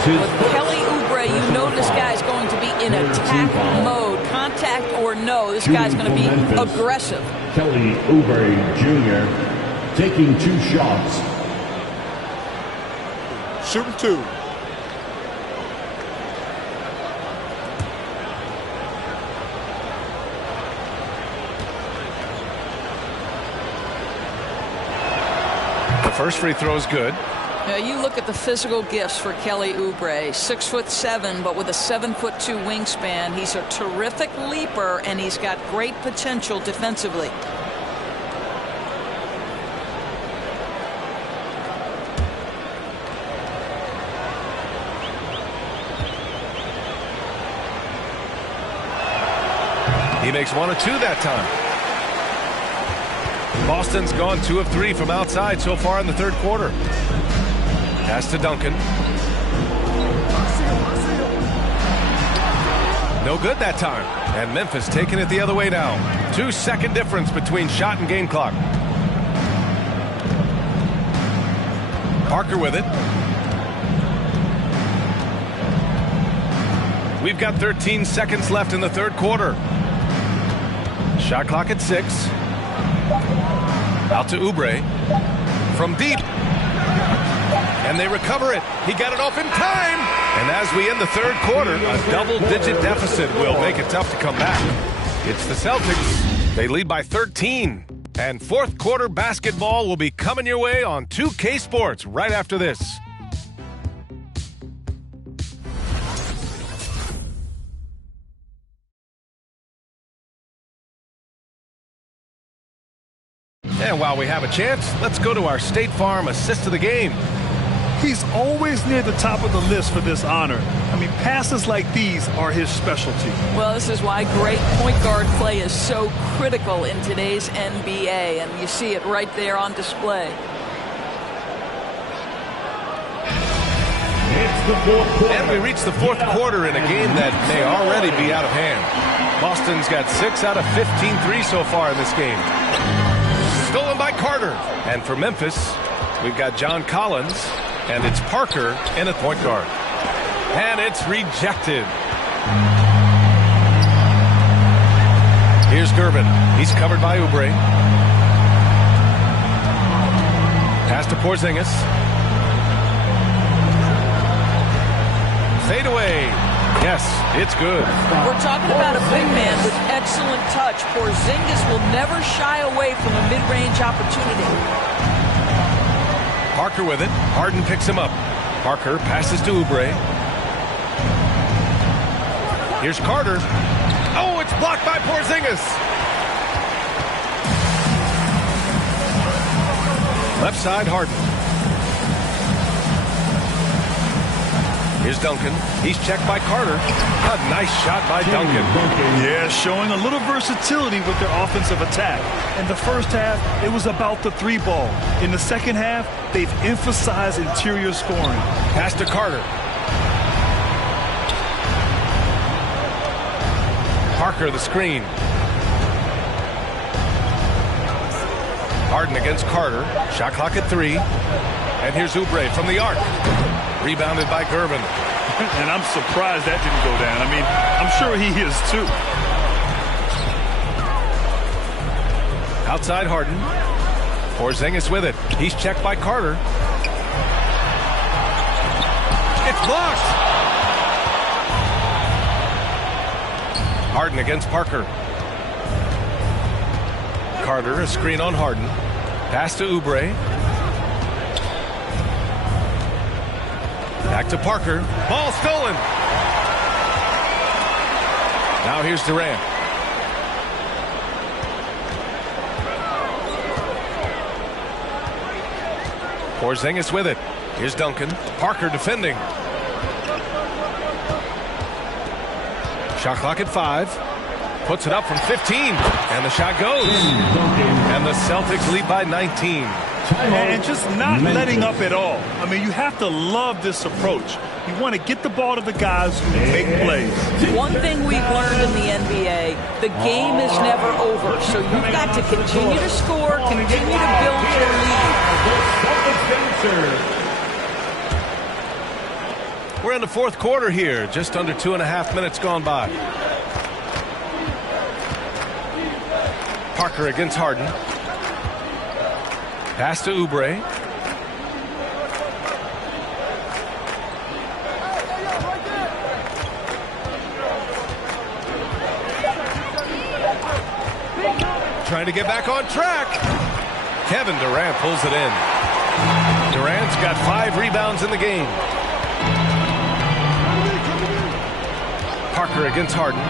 With Kelly Oubre, you know this guy's going to be in attack mode. Contact or no, this guy's going to be aggressive. Kelly Oubre Jr. taking 2 shots. Shooting 2. First free throw is good. Now you look at the physical gifts for Kelly Oubre. 6'7", but with a 7'2" wingspan. He's a terrific leaper, and he's got great potential defensively. He makes 1 of 2 that time. Boston's gone 2 of 3 from outside so far in the third quarter. Pass to Duncan. No good that time. And Memphis taking it the other way now. 2-second difference between shot and game clock. Parker with it. We've got 13 seconds left in the third quarter. Shot clock at 6. Out to Oubre. From deep. And they recover it. He got it off in time. And as we end the third quarter, a double-digit deficit will make it tough to come back. It's the Celtics. They lead by 13. And fourth quarter basketball will be coming your way on 2K Sports right after this. And while we have a chance, let's go to our State Farm assist of the game. He's always near the top of the list for this honor. I mean, passes like these are his specialty. Well, this is why great point guard play is so critical in today's NBA, and you see it right there on display. And we reach the fourth quarter in a game that may already be out of hand. Boston's got 6 out of 15 threes so far in this game. Stolen by Carter. And for Memphis, we've got John Collins, and it's Parker in at point guard. And it's rejected. Here's Gervin. He's covered by Oubre. Pass to Porzingis. Fade away. Yes, it's good. We're talking about a big man with excellent touch. Porzingis will never shy away from a mid-range opportunity. Parker with it. Harden picks him up. Parker passes to Oubre. Here's Carter. Oh, it's blocked by Porzingis. Left side, Harden. Here's Duncan. He's checked by Carter. A nice shot by Duncan. Yeah, showing a little versatility with their offensive attack. In the first half, it was about the three ball. In the second half, they've emphasized interior scoring. Pass to Carter. Parker the screen. Harden against Carter. Shot clock at 3. And here's Oubre from the arc. Rebounded by Gervin. And I'm surprised that didn't go down. I mean, I'm sure he is too. Outside Harden. Porzingis with it. He's checked by Carter. It's blocked. Harden against Parker. Carter, a screen on Harden. Pass to Oubre. Back to Parker. Ball stolen. Now here's Durant. Porzingis with it. Here's Duncan. Parker defending. Shot clock at 5. Puts it up from 15. And the shot goes. And the Celtics lead by 19. And just not letting up at all. I mean, you have to love this approach. You want to get the ball to the guys who make plays. One thing we've learned in the NBA, the game is never over. So you've got to continue to score, continue to build your lead. We're in the fourth quarter here. Just under 2.5 minutes gone by. Parker against Harden. Pass to Oubre. Trying to get back on track. Kevin Durant pulls it in. Durant's got 5 rebounds in the game. Parker against Harden.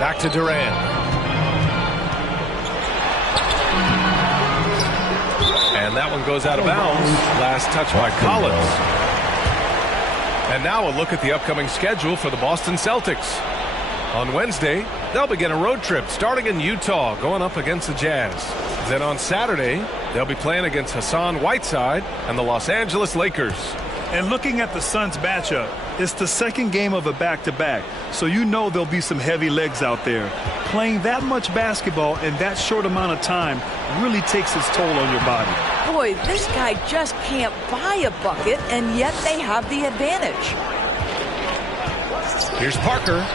Back to Durant. And that one goes out of bounds. Last touch by Collins. And now a look at the upcoming schedule for the Boston Celtics. On Wednesday, they'll begin a road trip starting in Utah, going up against the Jazz. Then on Saturday, they'll be playing against Hassan Whiteside and the Los Angeles Lakers. And looking at the Suns matchup, it's the second game of a back-to-back, so you know there'll be some heavy legs out there. Playing that much basketball in that short amount of time really takes its toll on your body. Boy, this guy just can't buy a bucket, and yet they have the advantage. Here's Parker.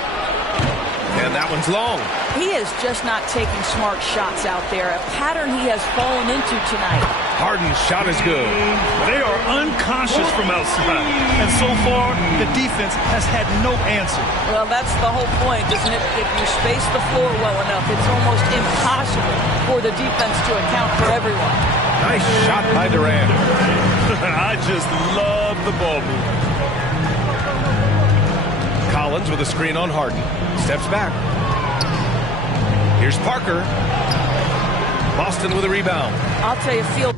And that one's long. He is just not taking smart shots out there, a pattern he has fallen into tonight. Harden's shot is good. They are unconscious from outside. And so far, the defense has had no answer. Well, that's the whole point, isn't it? If you space the floor well enough, it's almost impossible for the defense to account for everyone. Nice shot by Durant. I just love the ball movement. Collins with a screen on Harden. Steps back. Here's Parker. Boston with a rebound. I'll tell you, field.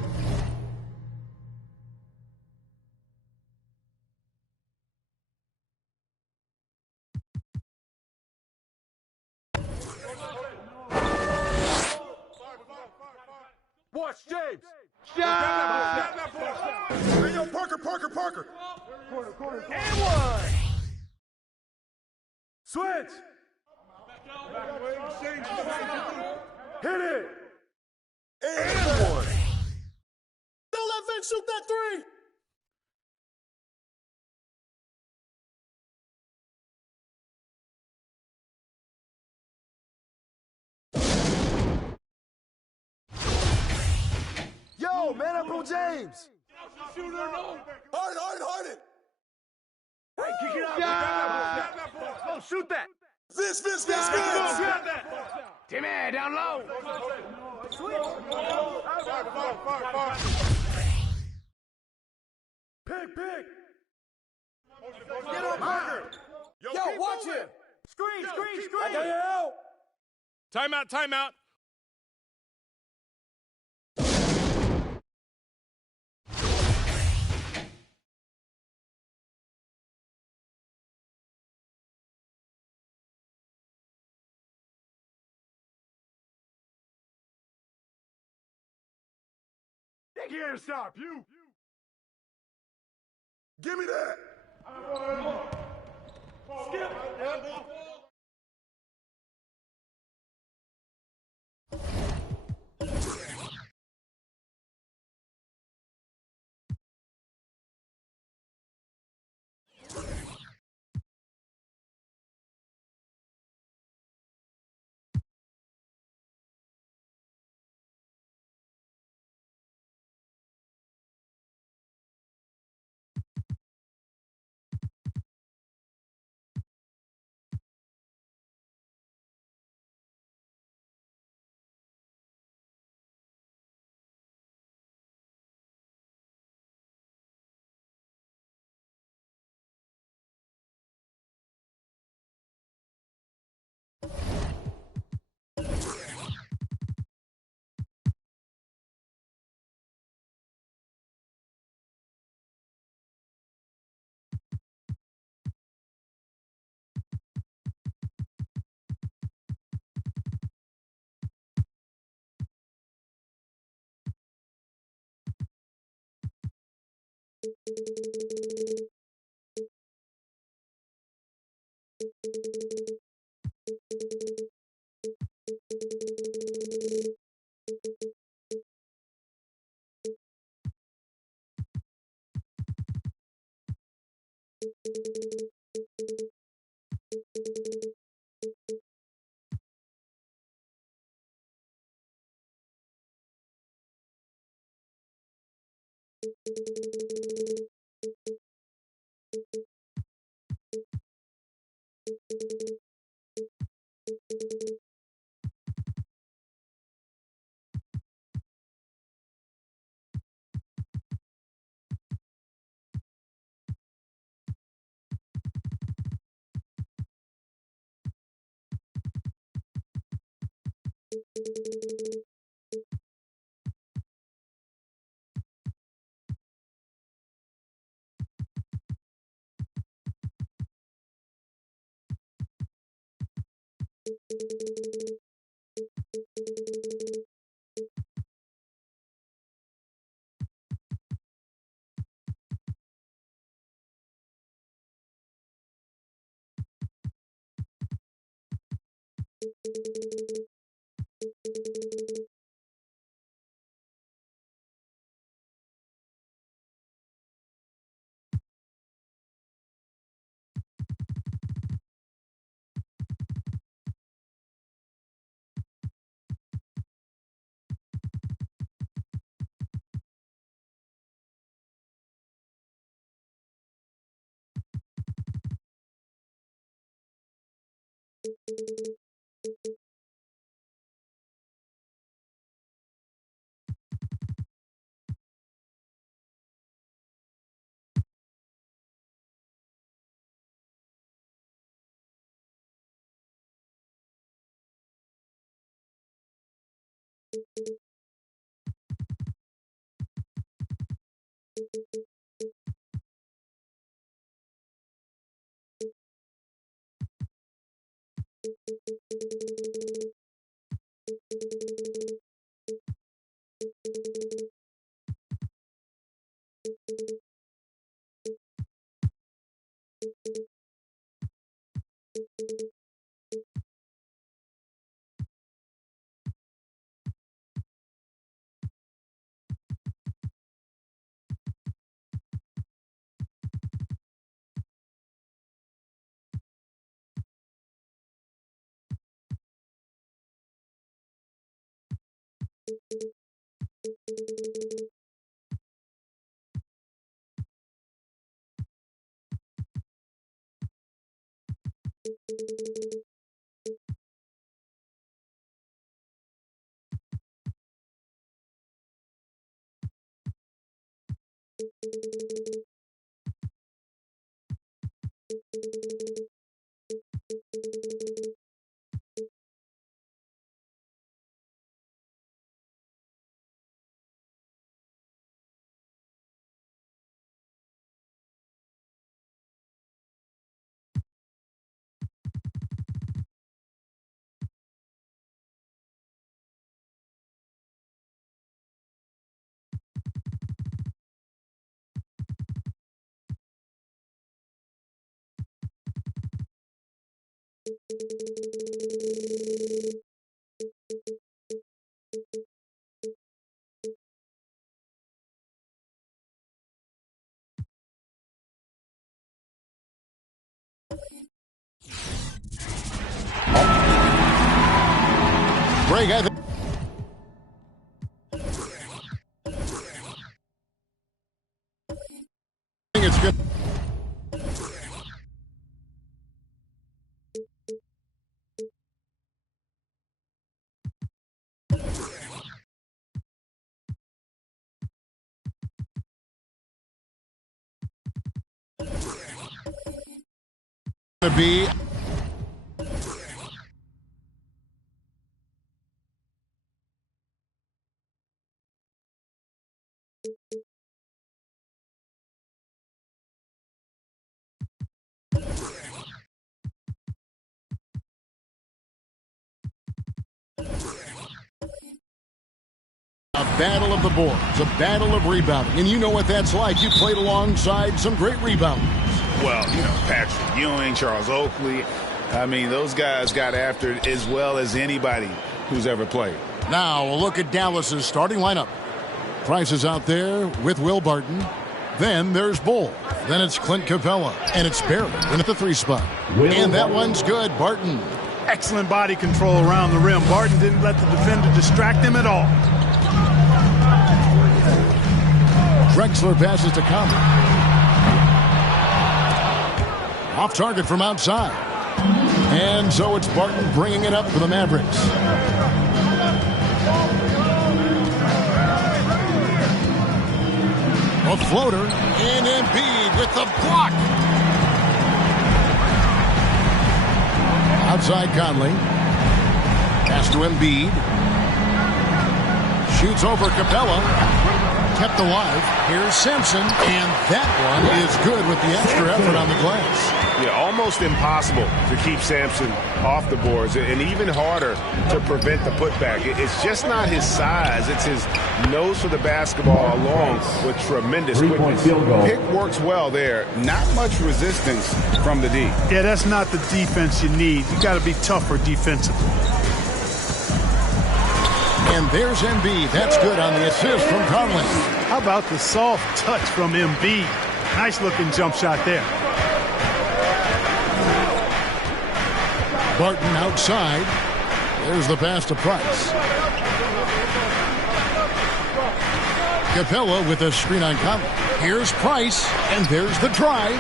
Watch James. Shot! Hey, yo, Parker. And one. Switch. Hit it. And one. Don't let Vince shoot that 3. Yo, man up on James. Harden. Hey, kick it out. Oh, shoot that. Vince. Timmy, down low. Pick. Get on Parker. Yo, watch it. Screen. Timeout. can't stop you. Give me that. Skip. Greg, I think it's good. To be a battle of the boards, a battle of rebounding. And you know what that's like. You played alongside some great rebounders. Well, you know, Patrick Ewing, Charles Oakley. I mean, those guys got after it as well as anybody who's ever played. Now, a look at Dallas's starting lineup. Price is out there with Will Barton. Then there's Bull. Then it's Clint Capella. And it's Barrett in at the 3 spot. And that one's good. Barton. Excellent body control around the rim. Barton didn't let the defender distract him at all. Drexler passes to Conley. Off target from outside. And so it's Barton bringing it up for the Mavericks. A floater, and Embiid with the block. Outside Conley. Pass to Embiid. Shoots over Capella. Kept alive. Here's Simpson, and that one is good with the extra effort on the glass. Yeah, almost impossible to keep Sampson off the boards, and even harder to prevent the putback. It's just not his size. It's his nose for the basketball along with tremendous quickness. Pick works well there. Not much resistance from the D. Yeah, that's not the defense you need. You got to be tougher defensively. And there's Embiid. That's good on the assist from Conley. How about the soft touch from Embiid? Nice looking jump shot there. Barton outside. There's the pass to Price. Capella with a screen on Conley. Here's Price, and there's the drive.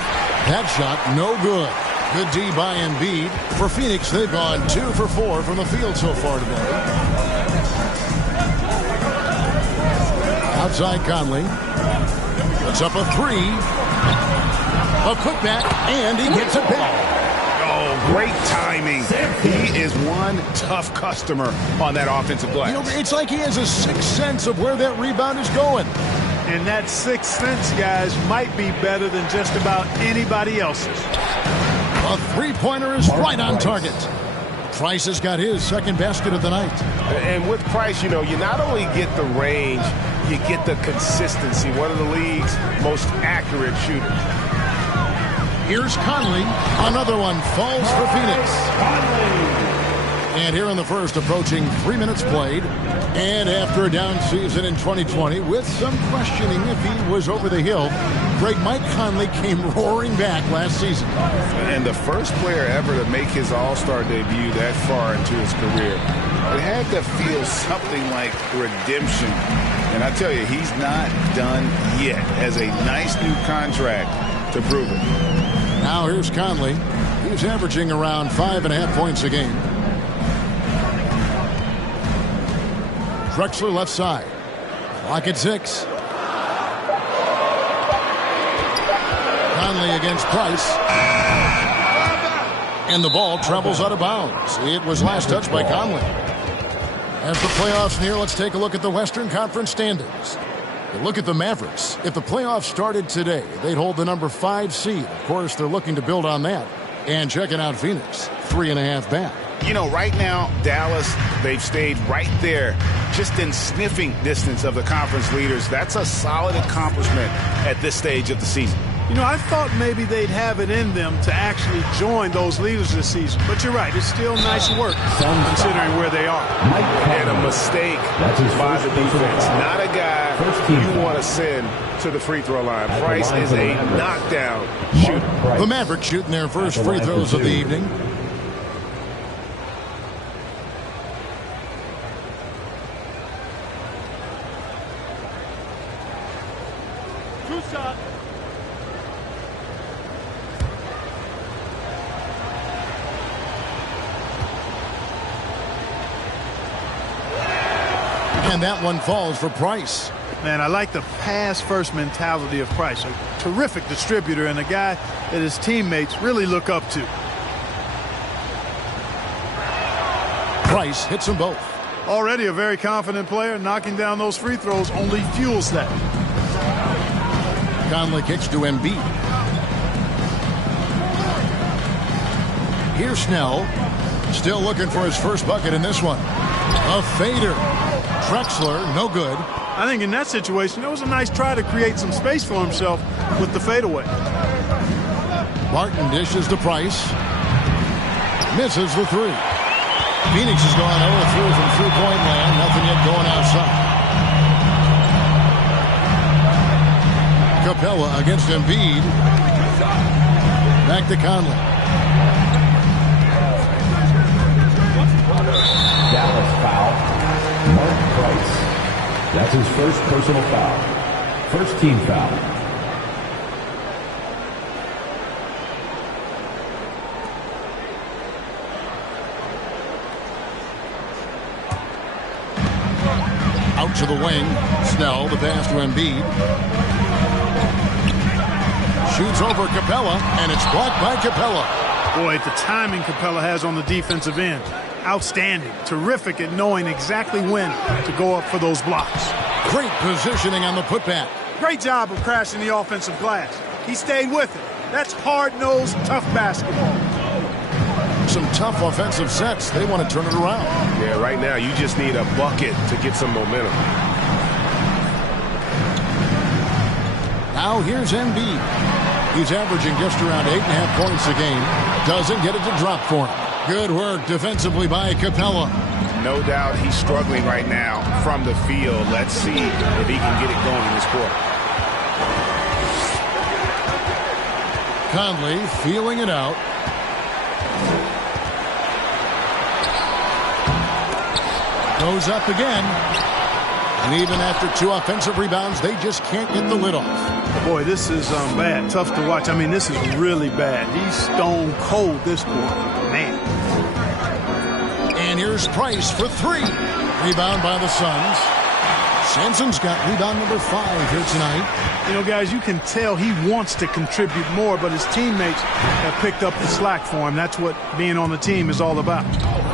That shot no good. Good D by Embiid. For Phoenix, they've gone 2 for 4 from the field so far today. Outside Conley. Puts up a 3. A putback, and he gets it back. Oh, great timing. He is one tough customer on that offensive glass. You know, it's like he has a sixth sense of where that rebound is going. And that sixth sense, guys, might be better than just about anybody else's. A three-pointer is right on target. Price has got his second basket of the night. And with Price, you know, you not only get the range, you get the consistency. One of the league's most accurate shooters. Here's Conley. Another one falls for Phoenix. And here in the first, approaching 3 minutes played. And after a down season in 2020, with some questioning if he was over the hill, great Mike Conley came roaring back last season. And the first player ever to make his All-Star debut that far into his career. It had to feel something like redemption. And I tell you, he's not done yet. Has a nice new contract to prove it. Now here's Conley. He's averaging around 5.5 points a game. Drexler left side. Clock at 6. Conley against Price. And the ball travels out of bounds. It was last touched by Conley. As the playoffs near, let's take a look at the Western Conference standings. Look at the Mavericks. If the playoffs started today, they'd hold the number 5 seed. Of course, they're looking to build on that. And checking out Phoenix, 3.5 back. You know, right now, Dallas, they've stayed right there, just in sniffing distance of the conference leaders. That's a solid accomplishment at this stage of the season. You know, I thought maybe they'd have it in them to actually join those leaders this season. But you're right, it's still nice work considering where they are. And a mistake by the defense. Not a guy you want to send to the free throw line. Price is a knockdown shooter. The Mavericks shooting their first free throws of the evening. Two shot. And that one falls for Price. Man, I like the pass-first mentality of Price. A terrific distributor and a guy that his teammates really look up to. Price hits them both. Already a very confident player. Knocking down those free throws only fuels that. Conley kicks to Embiid. Here's Snell. Still looking for his first bucket in this one. A fader. Drexler, no good. I think in that situation, it was a nice try to create some space for himself with the fadeaway. Martin dishes to Price. Misses the three. Phoenix has gone 0-3 from three-point land. Nothing yet going outside. Capella against Embiid. Back to Conley. Dallas foul. Mark Price. That's his first personal foul. First team foul. Out to the wing. Snell, the pass to Embiid. Shoots over Capella, and it's blocked by Capella. Boy, the timing Capella has on the defensive end. Outstanding. Terrific at knowing exactly when to go up for those blocks. Great positioning on the putback. Great job of crashing the offensive glass. He stayed with it. That's hard-nosed, tough basketball. Some tough offensive sets. They want to turn it around. Yeah, right now you just need a bucket to get some momentum. Now here's Embiid. He's averaging just around 8.5 points a game. Doesn't get it to drop for him. Good work defensively by Capella. No doubt he's struggling right now from the field. Let's see if he can get it going in this quarter. Conley feeling it out. Goes up again. And even after 2 offensive rebounds, they just can't get the lid off. Boy, this is bad. Tough to watch. I mean, this is really bad. He's stone cold this quarter. Man. And here's Price for 3. Rebound by the Suns. Sampson's got rebound number 5 here tonight. You know, guys, you can tell he wants to contribute more, but his teammates have picked up the slack for him. That's what being on the team is all about.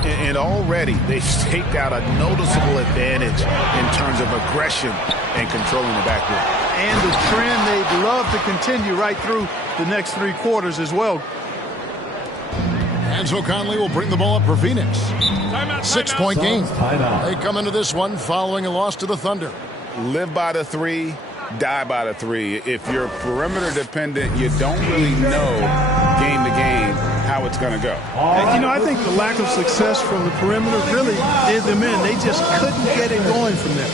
And already they've staked out a noticeable advantage in terms of aggression and controlling the backcourt. And the trend they'd love to continue right through the next 3 quarters as well. And so Conley will bring the ball up for Phoenix. 6-point game. They come into this one following a loss to the Thunder. Live by the 3, die by the 3. If you're perimeter dependent, you don't really know game to game how it's going to go. And, you know, I think the lack of success from the perimeter really did them in. They just couldn't get it going from there.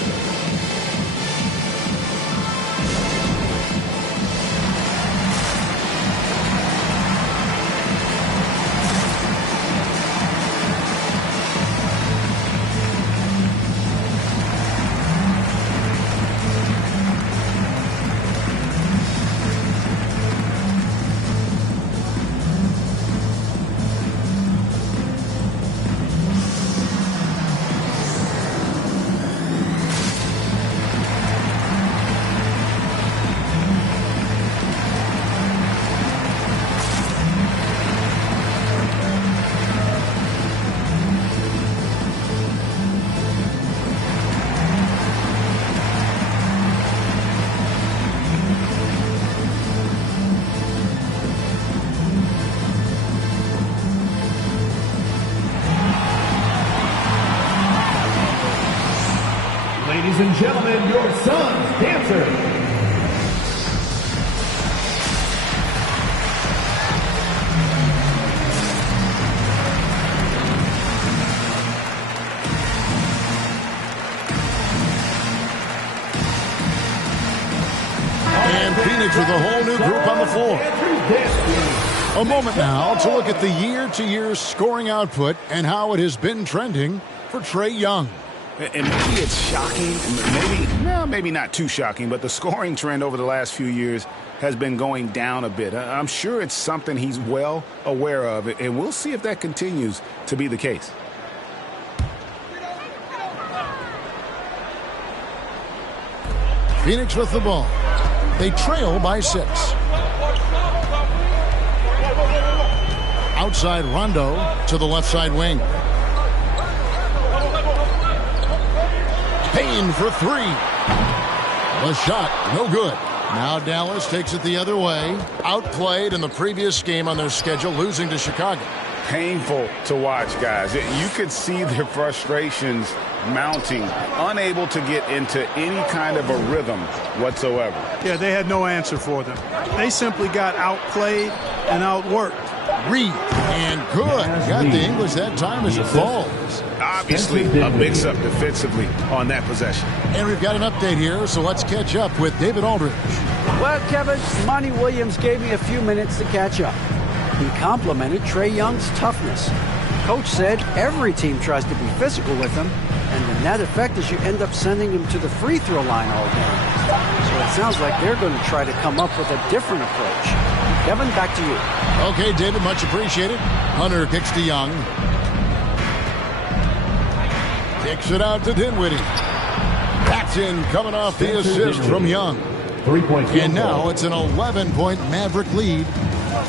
Ladies and gentlemen, your Suns dancer. Phoenix with a whole new group on the floor. A moment now to look at the year-to-year scoring output and how it has been trending for Trae Young. And maybe it's shocking, maybe not too shocking, but the scoring trend over the last few years has been going down a bit. I'm sure it's something he's well aware of, and we'll see if that continues to be the case. Phoenix with the ball. They trail by 6. Outside Rondo to the left side wing. Payne for 3. The shot, no good. Now Dallas takes it the other way. Outplayed in the previous game on their schedule, losing to Chicago. Painful to watch, guys. You could see their frustrations mounting, unable to get into any kind of a rhythm whatsoever. Yeah, they had no answer for them. They simply got outplayed and outworked. Reed, and good. Got the English that time as it falls. Obviously, a mix-up defensively on that possession. And we've got an update here, so let's catch up with David Aldridge. Well, Kevin, Monty Williams gave me a few minutes to catch up. He complimented Trae Young's toughness. Coach said every team tries to be physical with him, and the net effect is you end up sending him to the free throw line all game. So it sounds like they're going to try to come up with a different approach. Kevin, back to you. Okay, David, much appreciated. Hunter kicks to Young. Kicks it out to Dinwiddie. That's in, coming off the assist from Young. And now it's an 11-point Maverick lead.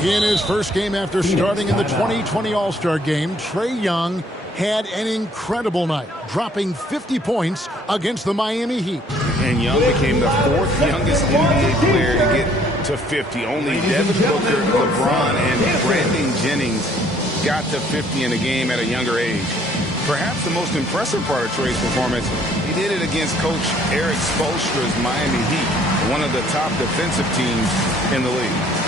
In his first game after starting in the 2020 All-Star game, Trae Young had an incredible night, dropping 50 points against the Miami Heat. And Young became the 4th youngest NBA player to get to 50. Only Devin Booker, LeBron, and Brandon Jennings got to 50 in a game at a younger age. Perhaps the most impressive part of Trae's performance, he did it against Coach Eric Spoelstra's Miami Heat, one of the top defensive teams in the league.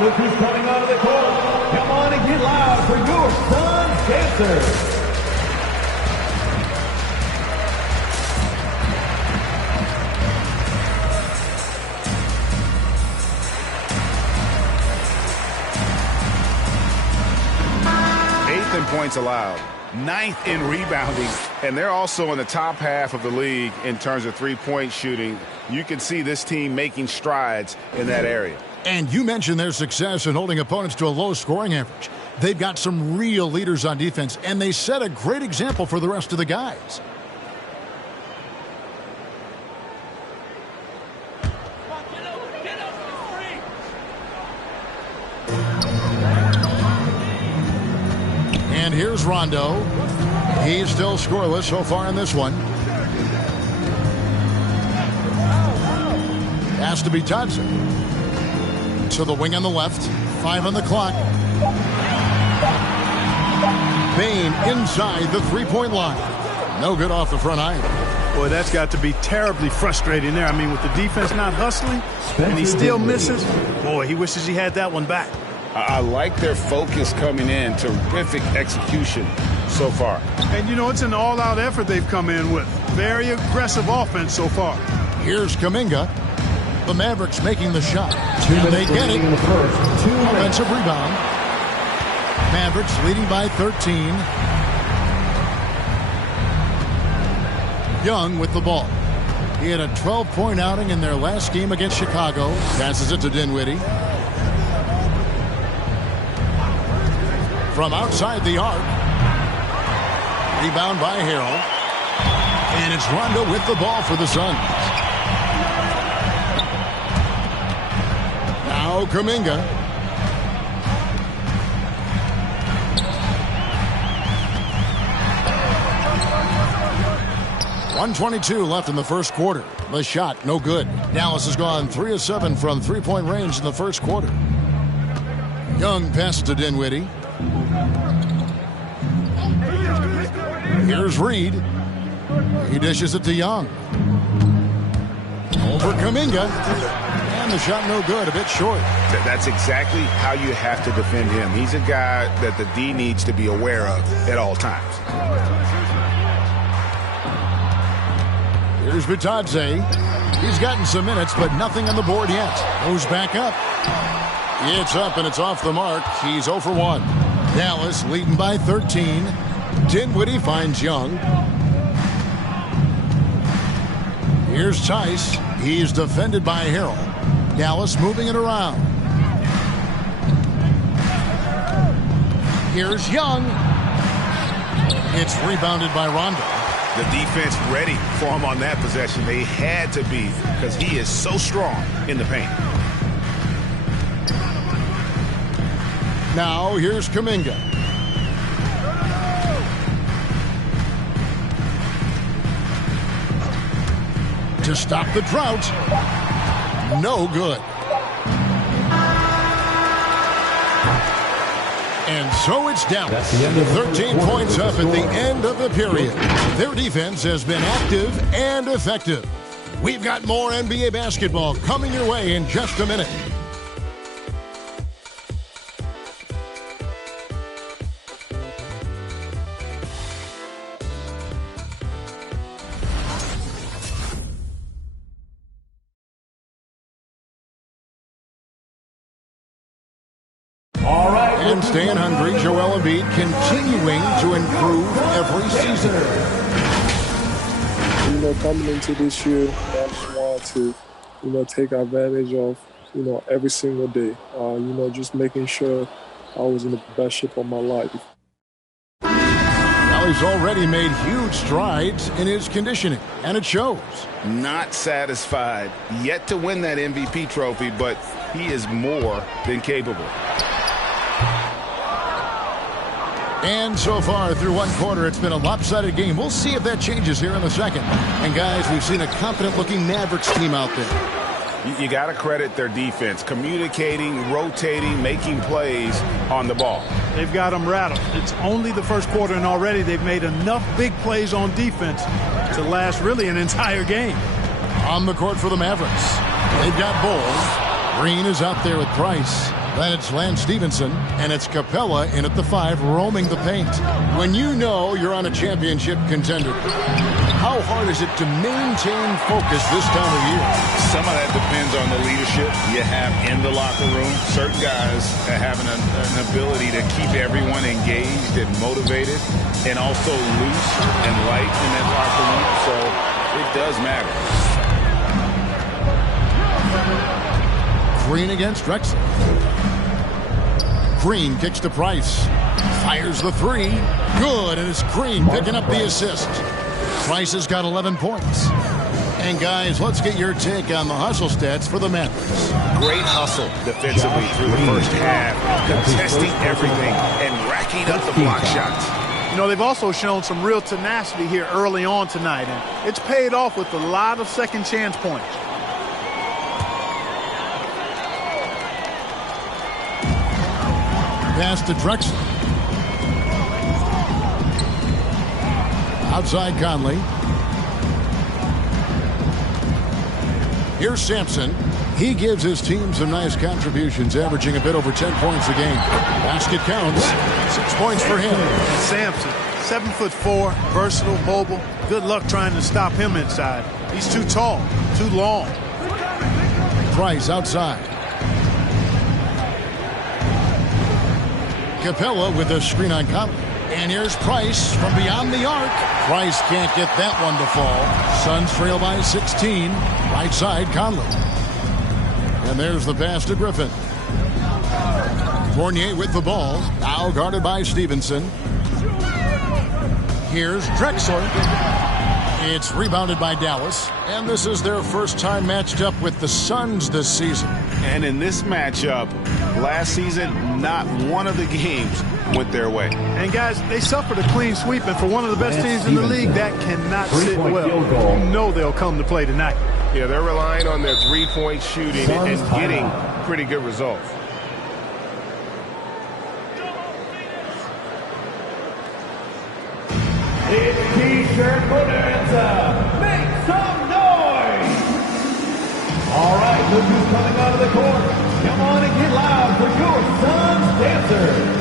Look who's coming onto the court. Come on and get loud for your Suns dancers. Eighth in points allowed, 9th in rebounding, and they're also in the top half of the league in terms of three-point shooting. You can see this team making strides in that area. And you mentioned their success in holding opponents to a low scoring average. They've got some real leaders on defense, and they set a great example for the rest of the guys. And here's Rondo. He's still scoreless so far in this one. Has to be Johnson. To the wing on the left. 5 on the clock. Payne inside the three-point line. No good off the front iron. Boy, that's got to be terribly frustrating there. I mean, with the defense not hustling and he still misses, boy, he wishes he had that one back. I like their focus coming in. Terrific execution so far. And, you know, it's an all-out effort they've come in with. Very aggressive offense so far. Here's Kuminga. The Mavericks making the shot. And they get it. Offensive rebound. Mavericks leading by 13. Young with the ball. He had a 12-point outing in their last game against Chicago. Passes it to Dinwiddie. From outside the arc. Rebound by Harrell. And it's Rondo with the ball for the Suns. Now Kuminga. .122 left in the first quarter. The shot, no good. Dallas has gone 3 of 7 from three-point range in the first quarter. Young passes to Dinwiddie. Here's Reed. He dishes it to Young. Over Kuminga. And the shot no good, a bit short. That's exactly how you have to defend him. He's a guy that the D needs to be aware of at all times. Here's Bitadze. He's gotten some minutes, but nothing on the board yet. Goes back up. It's up, and it's off the mark. He's 0 for 1. Dallas leading by 13. Dinwiddie finds Young. Here's Tice. He's defended by Harrell. Dallas moving it around. Here's Young. It's rebounded by Rondo. The defense ready for him on that possession. They had to be because he is so strong in the paint. Now here's Kuminga. To stop the drought. No good. And so it's Dallas. 13 points up at the end of the period. Their defense has been active and effective. We've got more NBA basketball coming your way in just a minute. And staying hungry, Joel Embiid continuing to improve every season. You know, coming into this year, I just wanted to, take advantage of, every single day. Just making sure I was in the best shape of my life. Well, he's already made huge strides in his conditioning, and it shows. Not satisfied yet to win that MVP trophy, but he is more than capable. And so far through one quarter, it's been a lopsided game. We'll see if that changes here in the second. And guys, we've seen a confident-looking Mavericks team out there. You got to credit their defense, communicating, rotating, making plays on the ball. They've got them rattled. It's only the first quarter, and already they've made enough big plays on defense to last really an entire game. On the court for the Mavericks, they've got Bowles. Green is out there with Price. Then it's Lance Stevenson, and it's Capella in at the 5, roaming the paint. When you know you're on a championship contender, how hard is it to maintain focus this time of year? Some of that depends on the leadership you have in the locker room. Certain guys are having an ability to keep everyone engaged and motivated and also loose and light in that locker room, so it does matter. Green against Drexler. Green kicks to Price. Fires the 3. Good, and it's Green picking up the assist. Price has got 11 points. And guys, let's get your take on the hustle stats for the Mavericks. Great hustle defensively through the first half, contesting everything and racking up the block shots. They've also shown some real tenacity here early on tonight, and it's paid off with a lot of second chance points. Pass to Drexler. Outside Conley. Here's Sampson. He gives his team some nice contributions, averaging a bit over 10 points a game. Basket counts. 6 points for him. And Sampson, 7'4", versatile, mobile. Good luck trying to stop him inside. He's too tall, too long. Price outside. Capella with a screen on Conley. And here's Price from beyond the arc. Price can't get that one to fall. Suns trail by 16. Right side, Conley. And there's the pass to Griffin. Fournier with the ball. Now guarded by Stevenson. Here's Drexler. It's rebounded by Dallas, and this is their first time matched up with the Suns this season. And in this matchup, last season, not one of the games went their way. And guys, they suffered a clean sweep, and for one of the best teams in the league, that cannot sit well. You know they'll come to play tonight. Yeah, they're relying on their three-point shooting and getting pretty good results. It's T-shirt bonanza. Make some noise. All right, look who's coming out of the court. Come on and get loud for your Suns dancers.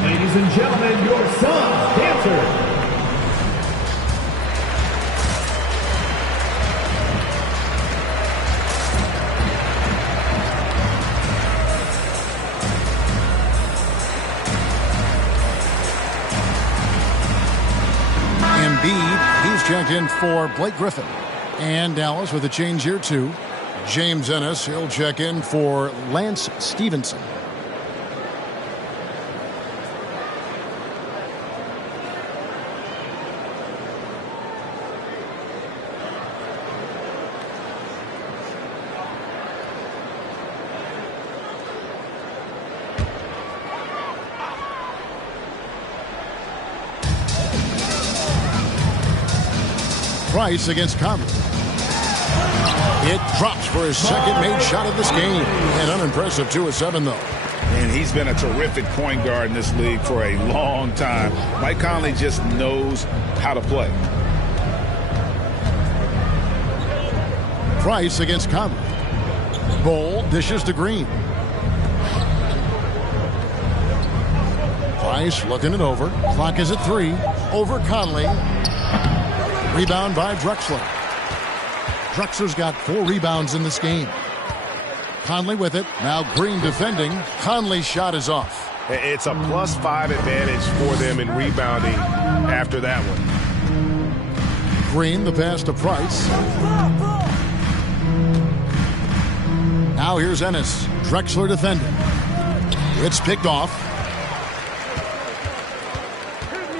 Ladies and gentlemen, your Suns dancers. Embiid, he's checked in for Blake Griffin. And Dallas with a change here too. James Ennis, he'll check in for Lance Stevenson. Price against Conley. It drops for his second made shot of this game. And unimpressive 2 of 7 though. And he's been a terrific point guard in this league for a long time. Mike Conley just knows how to play. Price against Conley. Bowl dishes to Green. Price looking it over. Clock is at 3. Over Conley. Rebound by Drexler. Drexler's got 4 rebounds in this game. Conley with it. Now Green defending. Conley's shot is off. It's a +5 advantage for them in rebounding after that one. Green the pass to Price. Now here's Ennis. Drexler defending. It's picked off.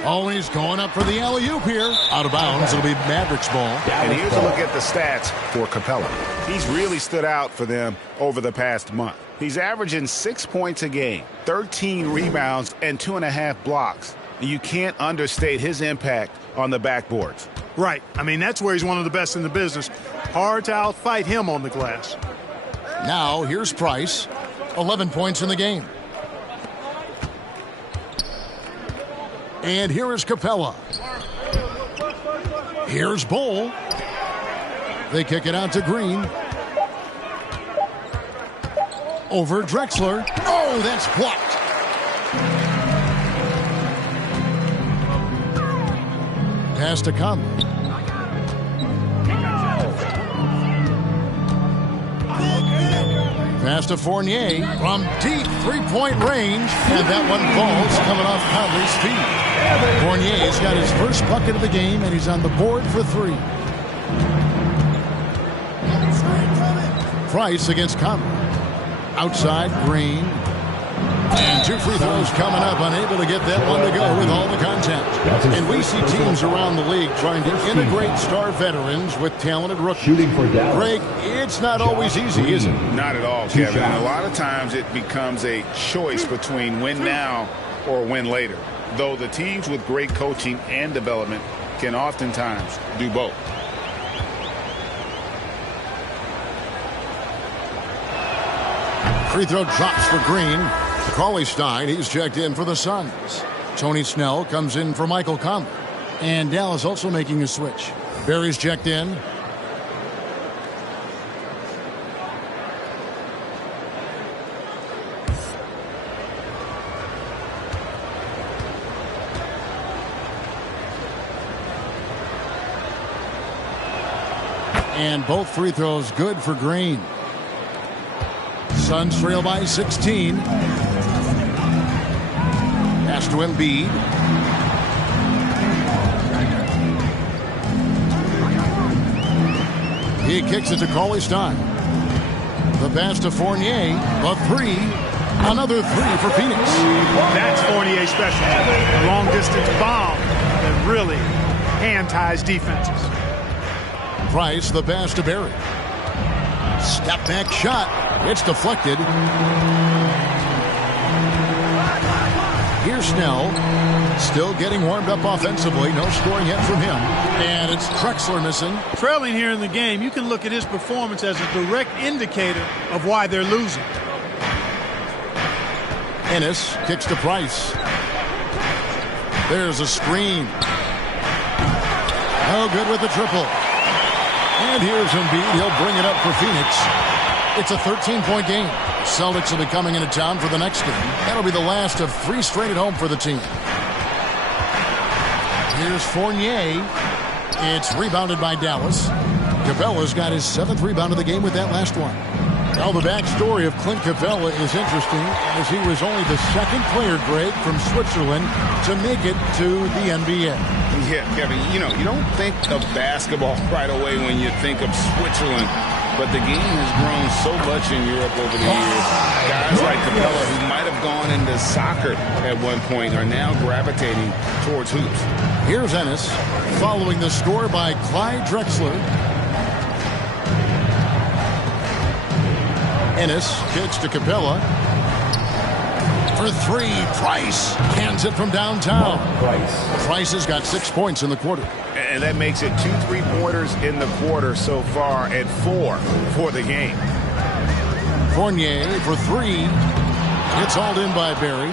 Always going up for the alley-oop here. Out of bounds. It'll be Mavericks ball. And here's a look at the stats for Capella. He's really stood out for them over the past month. He's averaging 6 points a game, 13 rebounds, and 2.5 blocks. You can't understate his impact on the backboards. Right. I mean, that's where he's one of the best in the business. Hard to outfight him on the glass. Now here's Price. 11 points in the game. And here is Capella. Here's Bowl. They kick it out to Green. Over Drexler. Oh, that's blocked. Pass to Conley. Pass to Fournier from deep three-point range. And that one falls coming off Conley's feet. Fournier's got his first bucket of the game, and he's on the board for 3. Price against Conley. Outside, Green. And 2 free throws coming up, unable to get that one to go with all the contact. And we see teams around the league trying to integrate star veterans with talented rookies. Shooting for Dallas. Greg, it's not always easy, is it? Not at all, Kevin. And a lot of times it becomes a choice between win now or win later. Though the teams with great coaching and development can oftentimes do both. free throw drops for Green. Cauley-Stein, he's checked in for the Suns. Tony Snell comes in for Michael Conley. And Dallas also making a switch. Barry's checked in. And both free throws good for Green. Suns trail by 16. Pass to Embiid. He kicks it to Cauley-Stein. The pass to Fournier. A three. Another three for Phoenix. That's Fournier special. A long-distance bomb that really hand-ties defenses. Price, the pass to Barry. Step back shot. It's deflected. Here's Snell. Still getting warmed up offensively. No scoring yet from him. And it's Drexler missing. Trailing here in the game, you can look at his performance as a direct indicator of why they're losing. Ennis kicks to Price. There's a screen. No good with the triple. And here's Embiid. He'll bring it up for Phoenix. It's a 13-point game. Celtics will be coming into town for the next game. That'll be the last of 3 straight at home for the team. Here's Fournier. It's rebounded by Dallas. Capella's got his 7th rebound of the game with that last one. Now the backstory of Clint Capella is interesting, as he was only the 2nd player, Greg, from Switzerland to make it to the NBA. Yeah, Kevin, you don't think of basketball right away when you think of Switzerland, but the game has grown so much in Europe over the years. Guys like Capella, who might have gone into soccer at one point, are now gravitating towards hoops. Here's Ennis, following the score by Clyde Drexler. Ennis kicks to Capella. For 3, Price cans it from downtown. Price has got 6 points in the quarter. And that makes it 2 3-pointers in the quarter so far and 4 for the game. Fournier for 3. It's hauled in by Barry.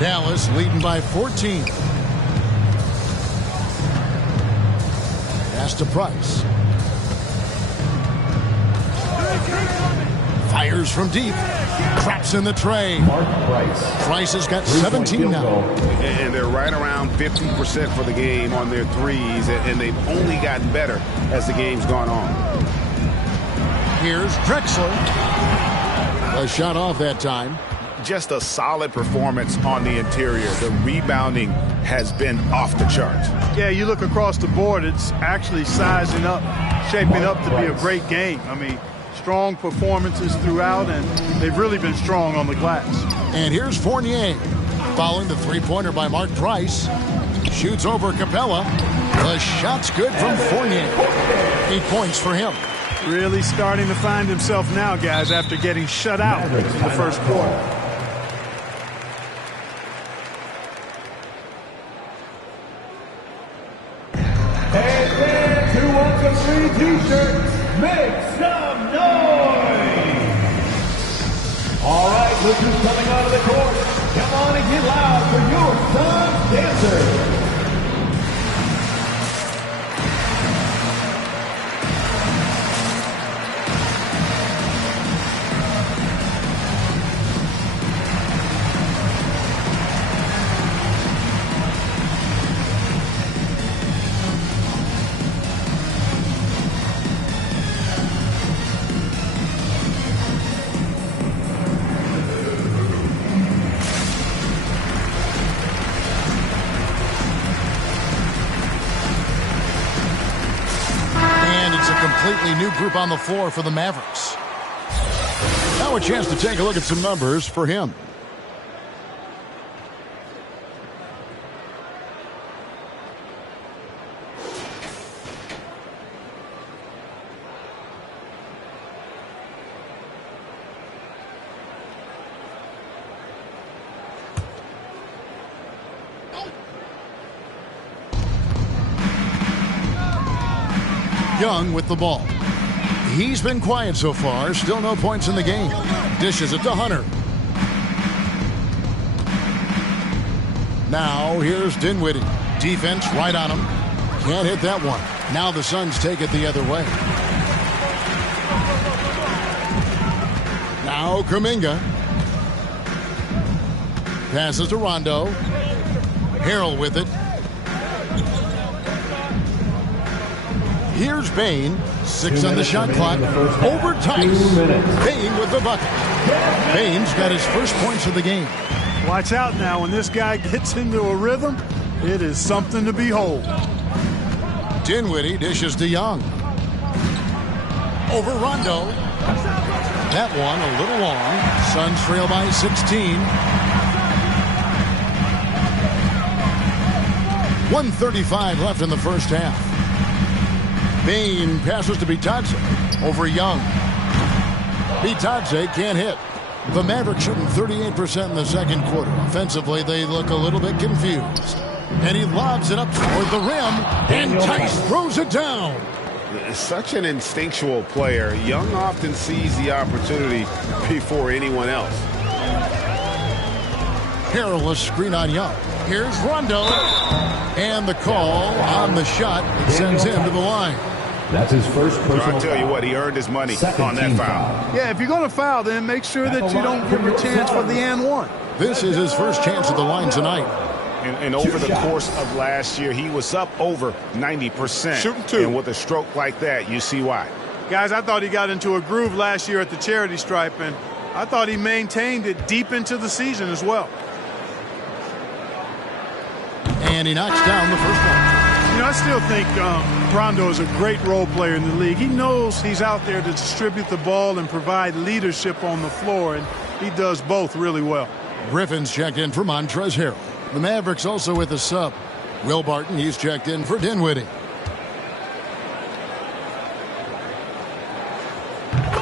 Dallas leading by 14. Pass to Price. Fires from deep. Traps in the tray. Price has got 17 now. And they're right around 50% for the game on their threes, and they've only gotten better as the game's gone on. Here's Drexler. A shot off that time. Just a solid performance on the interior. The rebounding has been off the charts. Yeah, you look across the board, it's actually sizing up, shaping up to be a great game. I mean, strong performances throughout, and they've really been strong on the glass. And here's Fournier, following the 3-pointer by Mark Price. Shoots over Capella. The shot's good from Fournier. 8 points for him. Really starting to find himself now, guys, after getting shut out in the first quarter. And fans who want some free t-shirts, make some noise! All right, look who's coming onto the court. Come on and get loud for your Suns dancers. Completely new group on the floor for the Mavericks. Now a chance to take a look at some numbers for him. Young with the ball. He's been quiet so far. Still no points in the game. Dishes it to Hunter. Now here's Dinwiddie. Defense right on him. Can't hit that one. Now the Suns take it the other way. Now Kuminga. Passes to Rondo. Harrell with it. Here's Bane. 6 on the shot clock. Over Tice. Bane with the bucket. Bane's got his first points of the game. Watch out now. When this guy gets into a rhythm, it is something to behold. Dinwiddie dishes to Young. Over Rondo. That one a little long. Suns trail by 16. 1:35 left in the first half. Bane passes to Bitadze. Over Young. Bitadze can't hit. The Mavericks shooting 38% in the second quarter. Offensively, they look a little bit confused. And he lobs it up toward the rim. And Tice throws it down. Such an instinctual player. Young often sees the opportunity before anyone else. Perilous screen on Young. Here's Rondo. And the call on the shot sends him to the line. That's his first personal I'll tell you what, he earned his money on that foul. Yeah, if you're going to foul, then make sure that you don't give him a chance for the and one. This is his first chance at the line tonight. And over the course of last year, he was up over 90%. Shooting 2. And with a stroke like that, you see why. Guys, I thought he got into a groove last year at the charity stripe, and I thought he maintained it deep into the season as well. And he knocks down the first one. You know, I still think Rondo is a great role player in the league. He knows he's out there to distribute the ball and provide leadership on the floor, and he does both really well. Griffin's checked in for Montrezl Harrell. The Mavericks also with a sub. Will Barton, he's checked in for Dinwiddie.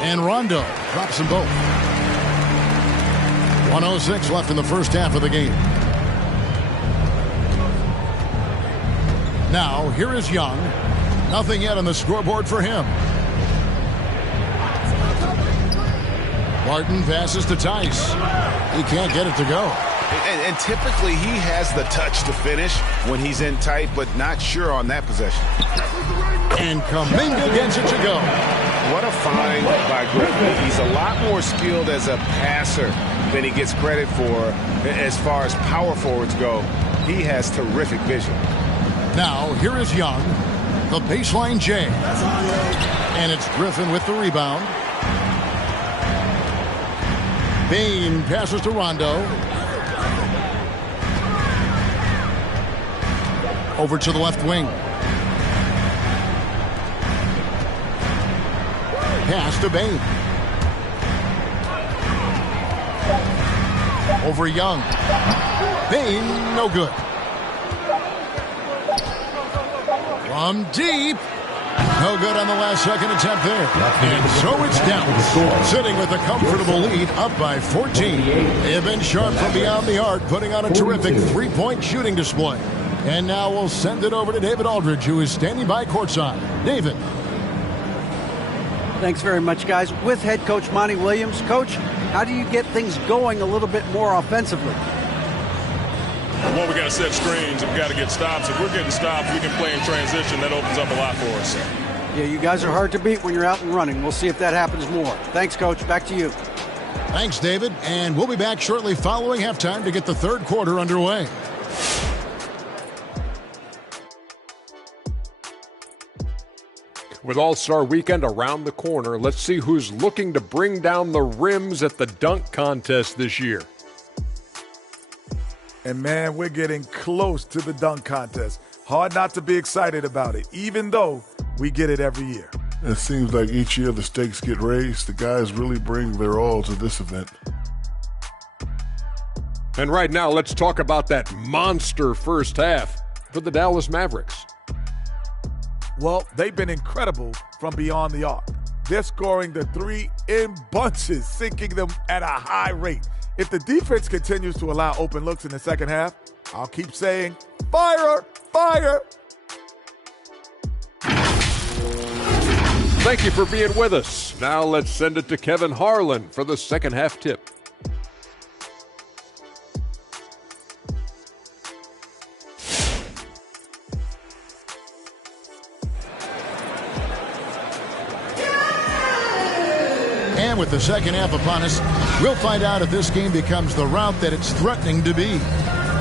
And Rondo drops them both. 1:06 left in the first half of the game. Now, here is Young. Nothing yet on the scoreboard for him. Barton passes to Tice. He can't get it to go. And typically he has the touch to finish when he's in tight, but not sure on that possession. And Kuminga gets it to go. What a find by Griffin. He's a lot more skilled as a passer than he gets credit for as far as power forwards go. He has terrific vision. Now, here is Young. The baseline J. And it's Griffin with the rebound. Bane passes to Rondo. Over to the left wing. Pass to Bane. Over Young. Bane, no good. From deep. No good on the last second attempt there. And so it's down. Sitting with a comfortable lead, up by 14. They have been sharp from beyond the arc, putting on a terrific three-point shooting display. And now we'll send it over to David Aldridge, who is standing by courtside. David. Thanks very much, guys. With head coach Monty Williams. Coach, how do you get things going a little bit more offensively? Well, we got to set screens and we got to get stops. If we're getting stops, we can play in transition. That opens up a lot for us. Yeah, you guys are hard to beat when you're out and running. We'll see if that happens more. Thanks, Coach. Back to you. Thanks, David. And we'll be back shortly following halftime to get the third quarter underway. With All-Star Weekend around the corner, let's see who's looking to bring down the rims at the dunk contest this year. And, man, we're getting close to the dunk contest. Hard not to be excited about it, even though we get it every year. It seems like each year the stakes get raised. The guys really bring their all to this event. And right now, let's talk about that monster first half for the Dallas Mavericks. Well, they've been incredible from beyond the arc. They're scoring the three in bunches, sinking them at a high rate. If the defense continues to allow open looks in the second half, I'll keep saying, fire, fire. Thank you for being with us. Now let's send it to Kevin Harlan for the second half tip. And with the second half upon us, we'll find out if this game becomes the route that it's threatening to be.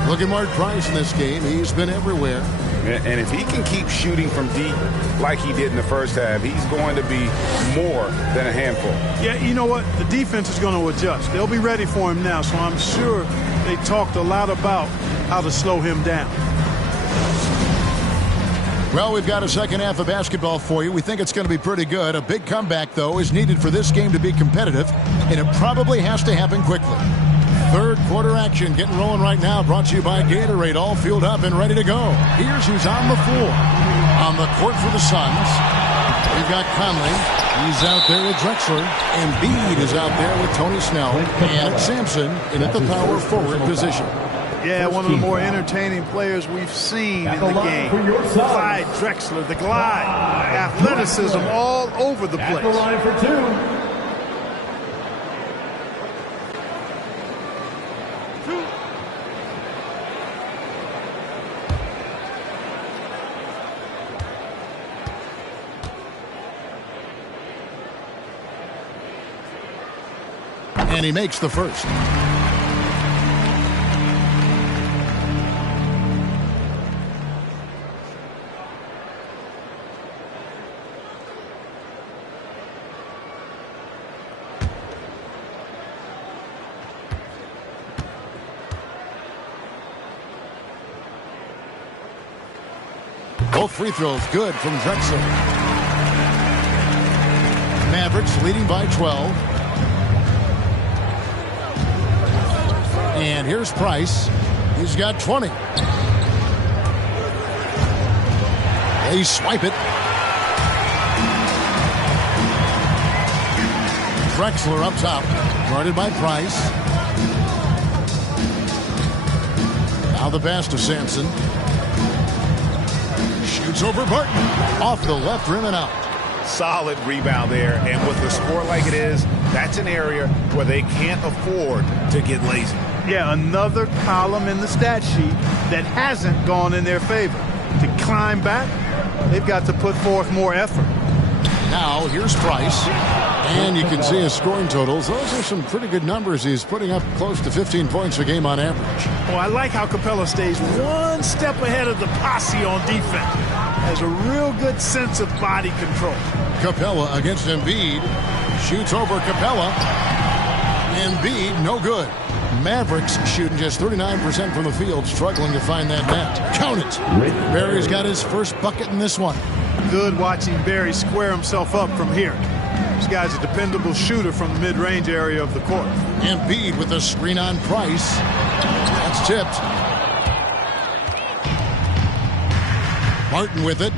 Look at Mark Price in this game. He's been everywhere. And if he can keep shooting from deep like he did in the first half, he's going to be more than a handful. Yeah, you know what? The defense is going to adjust. They'll be ready for him now, so I'm sure they talked a lot about how to slow him down. Well, we've got a second half of basketball for you. We think it's going to be pretty good. A big comeback, though, is needed for this game to be competitive, and it probably has to happen quickly. Third quarter action getting rolling right now, brought to you by Gatorade, all fueled up and ready to go. Here's who's on the floor. On the court for the Suns, we've got Conley. He's out there with Drexler. Embiid is out there with Tony Snell. And Sampson in at the power forward position. Yeah, one of the more entertaining players we've seen in the game. Clyde Drexler, the glide. Athleticism all over the place. At the line for two. And he makes the first. Both free throws good from Drexler. Mavericks leading by 12. And here's Price. He's got 20. They swipe it. Drexler up top, guarded by Price. Now the pass to Sampson. Shoots over Barton. Off the left rim and out. Solid rebound there, and with the score like it is, that's an area where they can't afford to get lazy. Yeah, another column in the stat sheet that hasn't gone in their favor. To climb back, they've got to put forth more effort. Now here's Price. And you can see his scoring totals. Those are some pretty good numbers. He's putting up close to 15 points a game on average. Oh, I like how Capella stays one step ahead of the posse on defense. Has a real good sense of body control. Capella against Embiid. Shoots over Capella. Embiid, no good. Mavericks shooting just 39% from the field, struggling to find that net. Count it. Barry's got his first bucket in this one. Good watching Barry square himself up from here. This guy's a dependable shooter from the mid-range area of the court. Embiid with a screen on Price. That's tipped. Martin with it.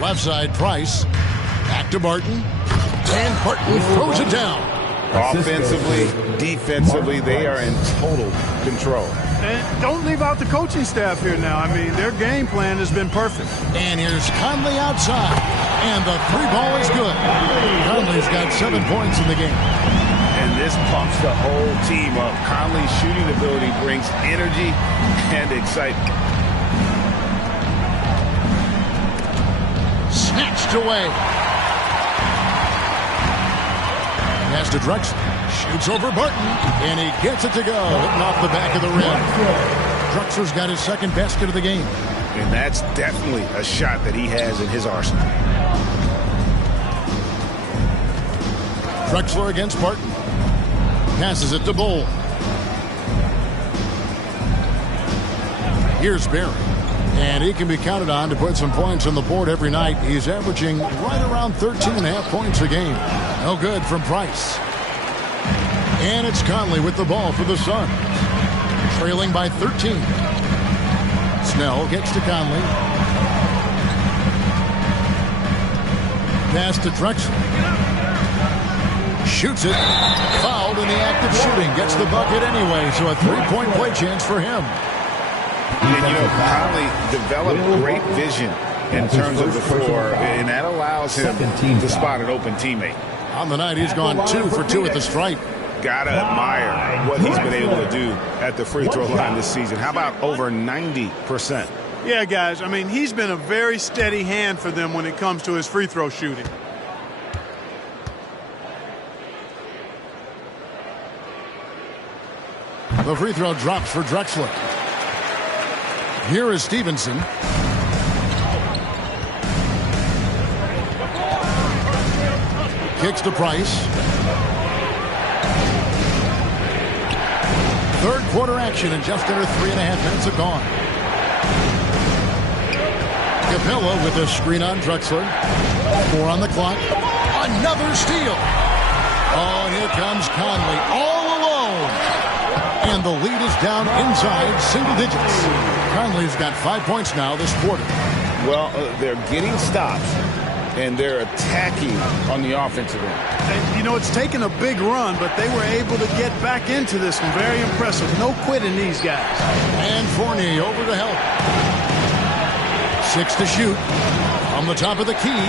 Left side, Price. Back to Barton. And Barton throws it down. Offensively, defensively, they are in total control. And don't leave out the coaching staff here now. I mean, their game plan has been perfect. And here's Conley outside. And the three ball is good. Conley's got 7 points in the game. And this pumps the whole team up. Conley's shooting ability brings energy and excitement. Snatched away. Pass to Drexler. Shoots over Barton. And he gets it to go. Hitting off the back of the rim. Drexler's got his second basket of the game. And that's definitely a shot that he has in his arsenal. Drexler against Barton. Passes it to Bull. Here's Barry. And he can be counted on to put some points on the board every night. He's averaging right around 13.5 points a game. No good from Price. And it's Conley with the ball for the Suns. Trailing by 13. Snell gets to Conley. Pass to Drexler. Shoots it. Fouled in the act of shooting. Gets the bucket anyway, so a three-point play chance for him. And, you know, Conley developed great vision in terms of the floor, and that allows him to spot an open teammate. On the night, he's gone 2 for 2 at the stripe. Gotta admire what he's been able to do at the free throw line this season. How about over 90%? Yeah, guys, I mean, he's been a very steady hand for them when it comes to his free throw shooting. The free throw drops for Drexler. Here is Stevenson. Kicks to Price. Third quarter action and just under 3.5 minutes are gone. Capella with a screen on Drexler. 4 on the clock. Another steal. Oh, and here comes Conley all alone. And the lead is down inside single digits. Conley's got 5 points now this quarter. Well, they're getting stops, and they're attacking on the offensive end. And, you know, it's taken a big run, but they were able to get back into this one. Very impressive. No quitting these guys. And Fournier over to help. 6 to shoot. On the top of the key,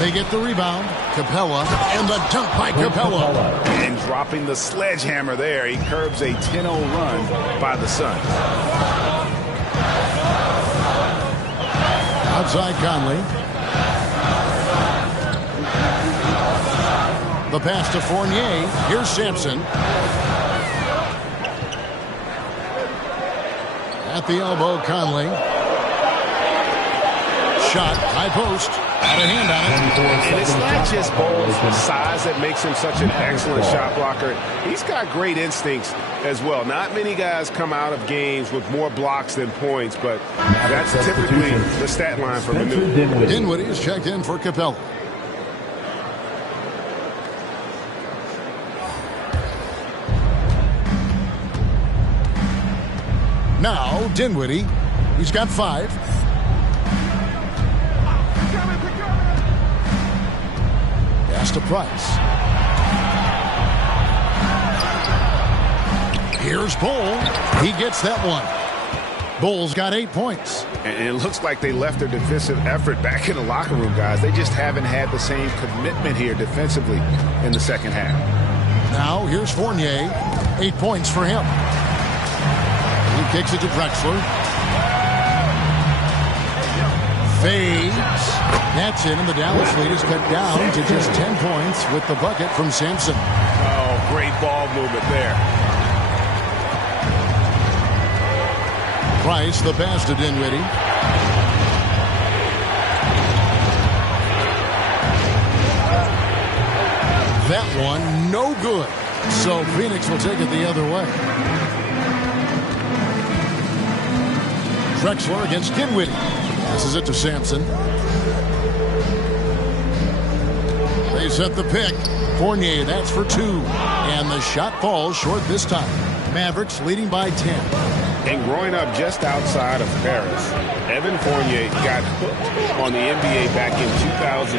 they get the rebound. Capella, and the dunk by Capella. And dropping the sledgehammer there, he curbs a 10-0 run by the Suns. Outside Conley. The pass to Fournier. Here's Sampson. At the elbow, Conley. Shot, high post. Out of hand on it. And it's not just Ball's size that makes him such an excellent shot blocker. He's got great instincts as well. Not many guys come out of games with more blocks than points, but that's typically the stat line for Manu. Dinwiddie is checked in for Capella. Now, Dinwiddie. He's got 5. Pass to Price. Here's Bull. He gets that one. Bull's got 8 points. And it looks like they left their defensive effort back in the locker room, guys. They just haven't had the same commitment here defensively in the second half. Now, here's Fournier. 8 points for him. He kicks it to Drexler. Fades. That's in, and the Dallas lead is cut down to just 10 points with the bucket from Sampson. Oh, great ball movement there. Price, the pass to Dinwiddie. That one, no good. So Phoenix will take it the other way. Drexler against Dinwiddie. Passes it to Sampson. They set the pick. Fournier, that's for 2. And the shot falls short this time. Mavericks leading by 10. And growing up just outside of Paris, Evan Fournier got hooked on the NBA back in 2002,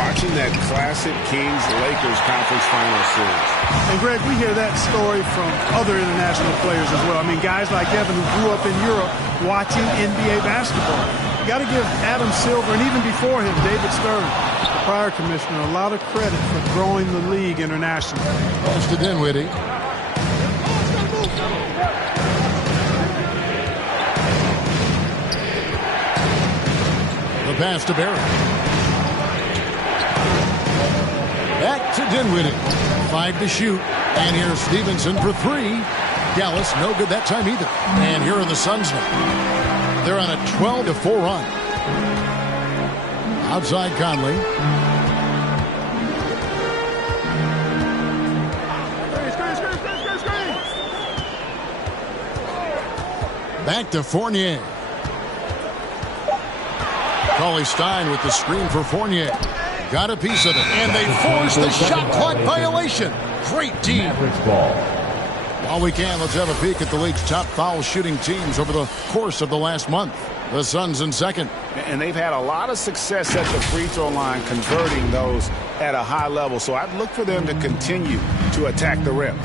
watching that classic Kings-Lakers conference final series. And, Greg, we hear that story from other international players as well. I mean, guys like Evan who grew up in Europe watching NBA basketball. You got to give Adam Silver, and even before him, David Stern, the prior commissioner, a lot of credit for growing the league internationally. Pass to Dinwiddie. The pass to Barrett. Back to Dinwiddie. 5 to shoot. And here's Stevenson for 3. Dallas, no good that time either. And here are the Suns now. They're on a 12-4 run. Outside Conley. Back to Fournier. Cauley Stein with the screen for Fournier. Got a piece of it. And they force the shot clock violation. Great team. While we can, let's have a peek at the league's top foul shooting teams over the course of the last month. The Suns in second. And they've had a lot of success at the free throw line, converting those at a high level. So I'd look for them to continue to attack the rim.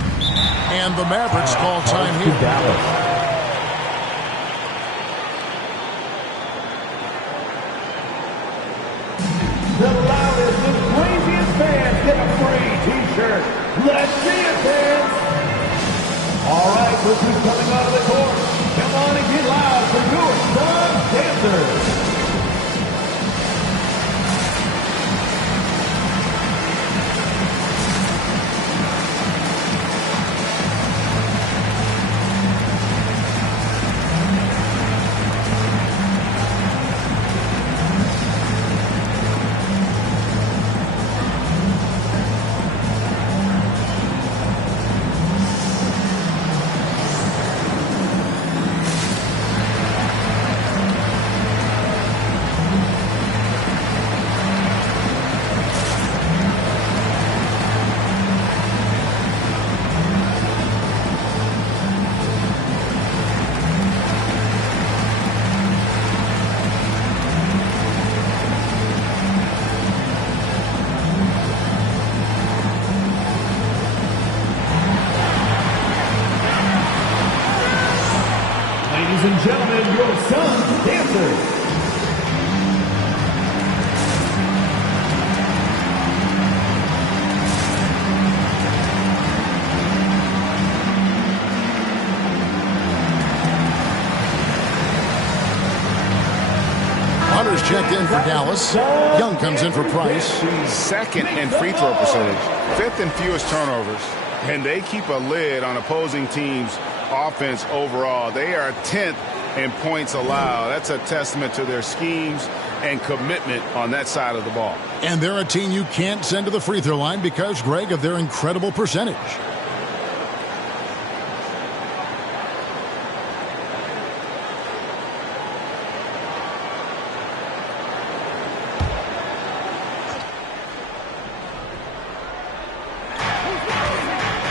And the Mavericks call time here. Look who's coming out of the court. Come on and get loud for your Suns dancers. Ladies and gentlemen, your Suns dancers. Hunter's checked in for Dallas. Young comes in for Price. Second in free throw percentage. Fifth in fewest turnovers. And they keep a lid on opposing teams' offense overall. They are 10th in points allowed. That's a testament to their schemes and commitment on that side of the ball. And they're a team you can't send to the free throw line because, Greg, of their incredible percentage.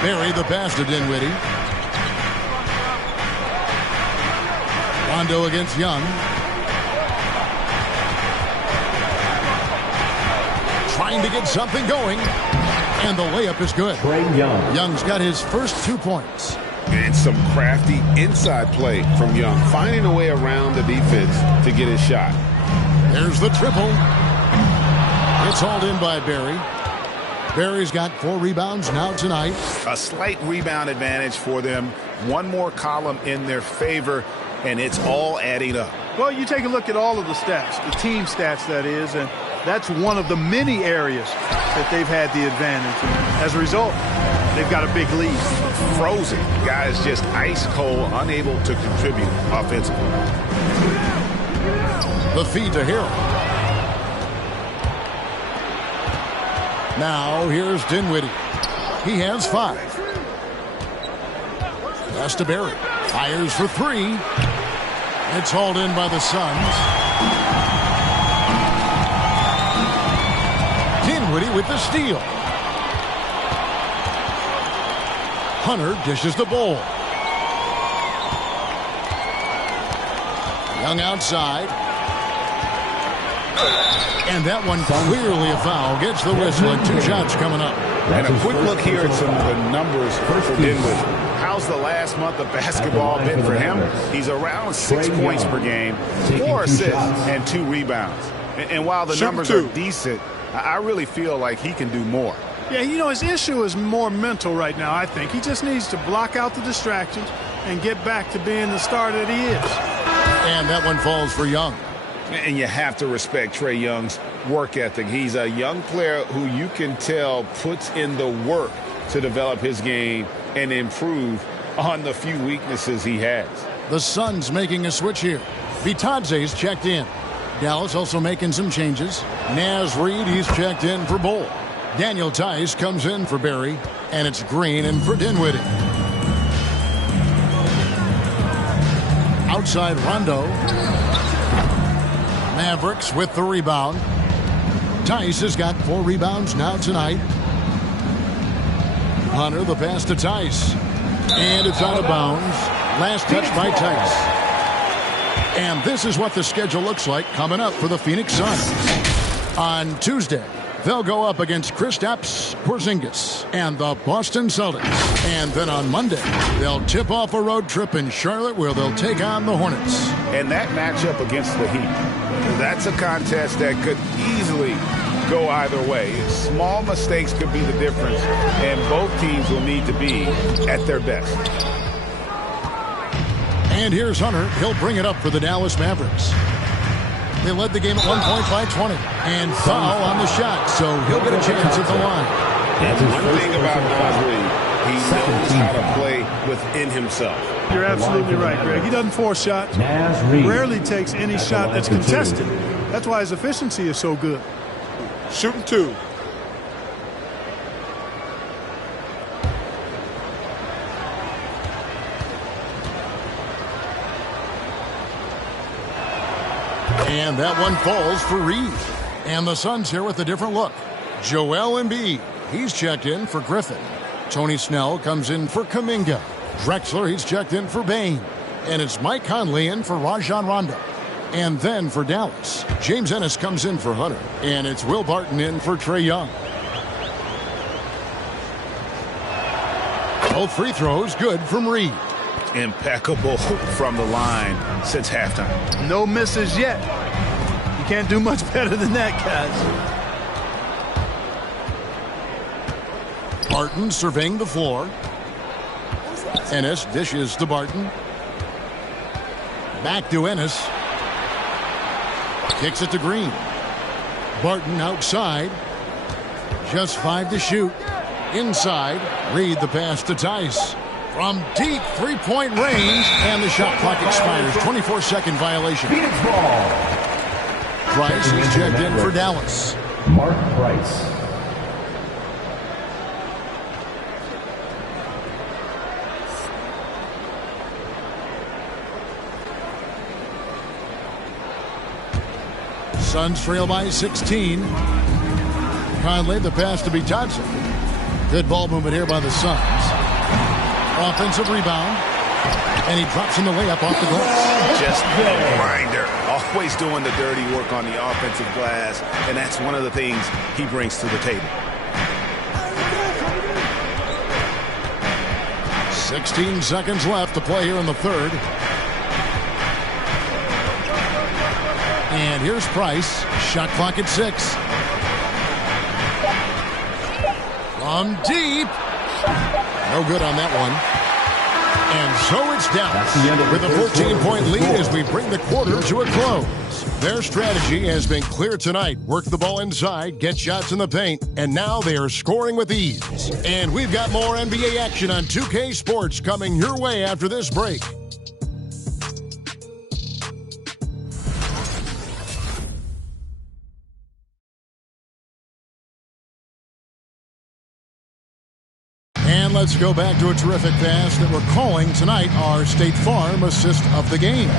Barry the pass to Dinwiddie. Rondo against Young. Trying to get something going. And the layup is good. Young's got his first 2 points. And some crafty inside play from Young. Finding a way around the defense to get his shot. There's the triple. It's hauled in by Barry. Barry's got 4 rebounds now tonight. A slight rebound advantage for them. One more column in their favor, and it's all adding up. Well, you take a look at all of the stats, the team stats, that is, and that's one of the many areas that they've had the advantage. And as a result, they've got a big lead. Frozen. Guys just ice cold, unable to contribute offensively. The feed to Harden. Now, here's Dinwiddie. He has 5. Pass to Barry. Fires for 3. It's hauled in by the Suns. Dinwiddie with the steal. Hunter dishes the ball. Young outside. And that one clearly a foul. Gets the whistle and 2 shots coming up. And a quick look here at some of the numbers for Dinwiddie. How's the last month of basketball been for him? He's around 6 points per game, 4 assists, and 2 rebounds. And while the numbers are decent, I really feel like he can do more. Yeah, you know, his issue is more mental right now, I think. He just needs to block out the distractions and get back to being the star that he is. And that one falls for Young. And you have to respect Trae Young's work ethic. He's a young player who you can tell puts in the work to develop his game and improve on the few weaknesses he has. The Suns making a switch here. Vitadze's checked in. Dallas also making some changes. Naz Reid, he's checked in for Bull. Daniel Tice comes in for Barry. And it's Green in for Dinwiddie. Outside Rondo. Mavericks with the rebound. Tice has got 4 rebounds now tonight. Hunter, the pass to Tice. And it's out of bounds. Last touch by Tice. And this is what the schedule looks like coming up for the Phoenix Suns. On Tuesday, they'll go up against Kristaps Porzingis and the Boston Celtics. And then on Monday, they'll tip off a road trip in Charlotte where they'll take on the Hornets. And that matchup against the Heat, that's a contest that could easily go either way. Small mistakes could be the difference, and both teams will need to be at their best. And here's Hunter. He'll bring it up for the Dallas Mavericks. They led the game at one point by 20. And foul on the shot, so he'll get a chance at the line. One thing about Nasri, he knows how to play within himself. You're absolutely right, Greg. He doesn't force shots. Rarely takes any shot that's contested. That's why his efficiency is so good. Shooting 2. And that one falls for Reed. And the Suns here with a different look. Joel Embiid, he's checked in for Griffin. Tony Snell comes in for Kuminga. Drexler, he's checked in for Bane. And it's Mike Conley in for Rajon Rondo. And then for Dallas, James Ennis comes in for Hunter. And it's Will Barton in for Trae Young. Both free throws good from Reed. Impeccable from the line since halftime. No misses yet. You can't do much better than that, guys. Barton surveying the floor. Ennis dishes to Barton. Back to Ennis. Kicks it to Green. Barton outside. Just 5 to shoot. Inside. Reed the pass to Tice. From deep three-point range. And the shot clock expires. 24-second violation. Phoenix ball. Price is checked in for Dallas. Mark Price. Suns trail by 16. Conley, the pass to Bitadze. Good ball movement here by the Suns. Offensive rebound. And he drops in the layup off the glass. Just a grinder. Always doing the dirty work on the offensive glass. And that's one of the things he brings to the table. 16 seconds left to play here in the third. And here's Price. Shot clock at 6. From deep. No good on that one. And so it's Dallas with a 14-point lead as we bring the quarter to a close. Their strategy has been clear tonight. Work the ball inside, get shots in the paint, and now they are scoring with ease. And we've got more NBA action on 2K Sports coming your way after this break. And let's go back to a terrific pass that we're calling tonight our State Farm assist of the game.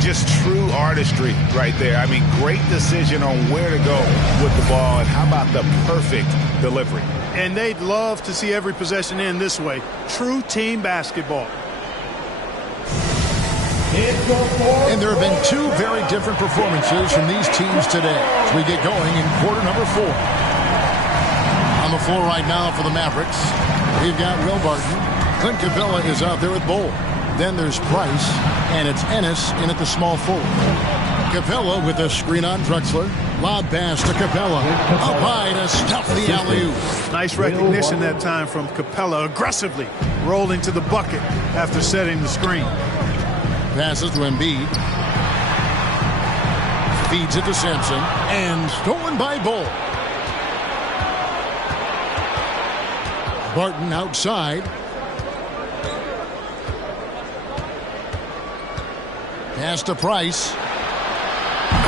Just true artistry right there. I mean, great decision on where to go with the ball, and how about the perfect delivery? And they'd love to see every possession end this way. True team basketball. And there have been 2 very different performances from these teams today as we get going in quarter number 4. On the floor right now for the Mavericks, we've got Will Barton. Clint Capella is out there with Bull. Then there's Price, and it's Ennis in at the small forward. Capella with a screen on Drexler. Lob pass to Capella. Up high to stuff the alley-oop. Nice recognition that time from Capella, aggressively rolling to the bucket after setting the screen. Passes to Embiid. Feeds it to Sampson. And stolen by Bull. Barton outside. Pass to Price.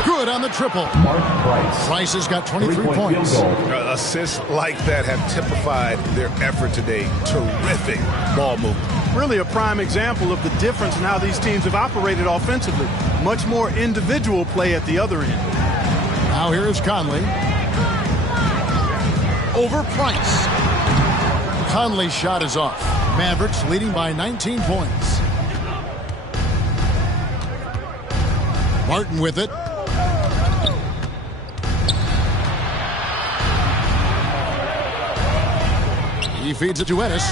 Good on the triple. Mark Price. Price has got 23 points. Assists like that have typified their effort today. Terrific ball movement. Really a prime example of the difference in how these teams have operated offensively. Much more individual play at the other end. Now here is Conley. Over Price. Conley's shot is off. Mavericks leading by 19 points. Martin with it. He feeds it to Ennis.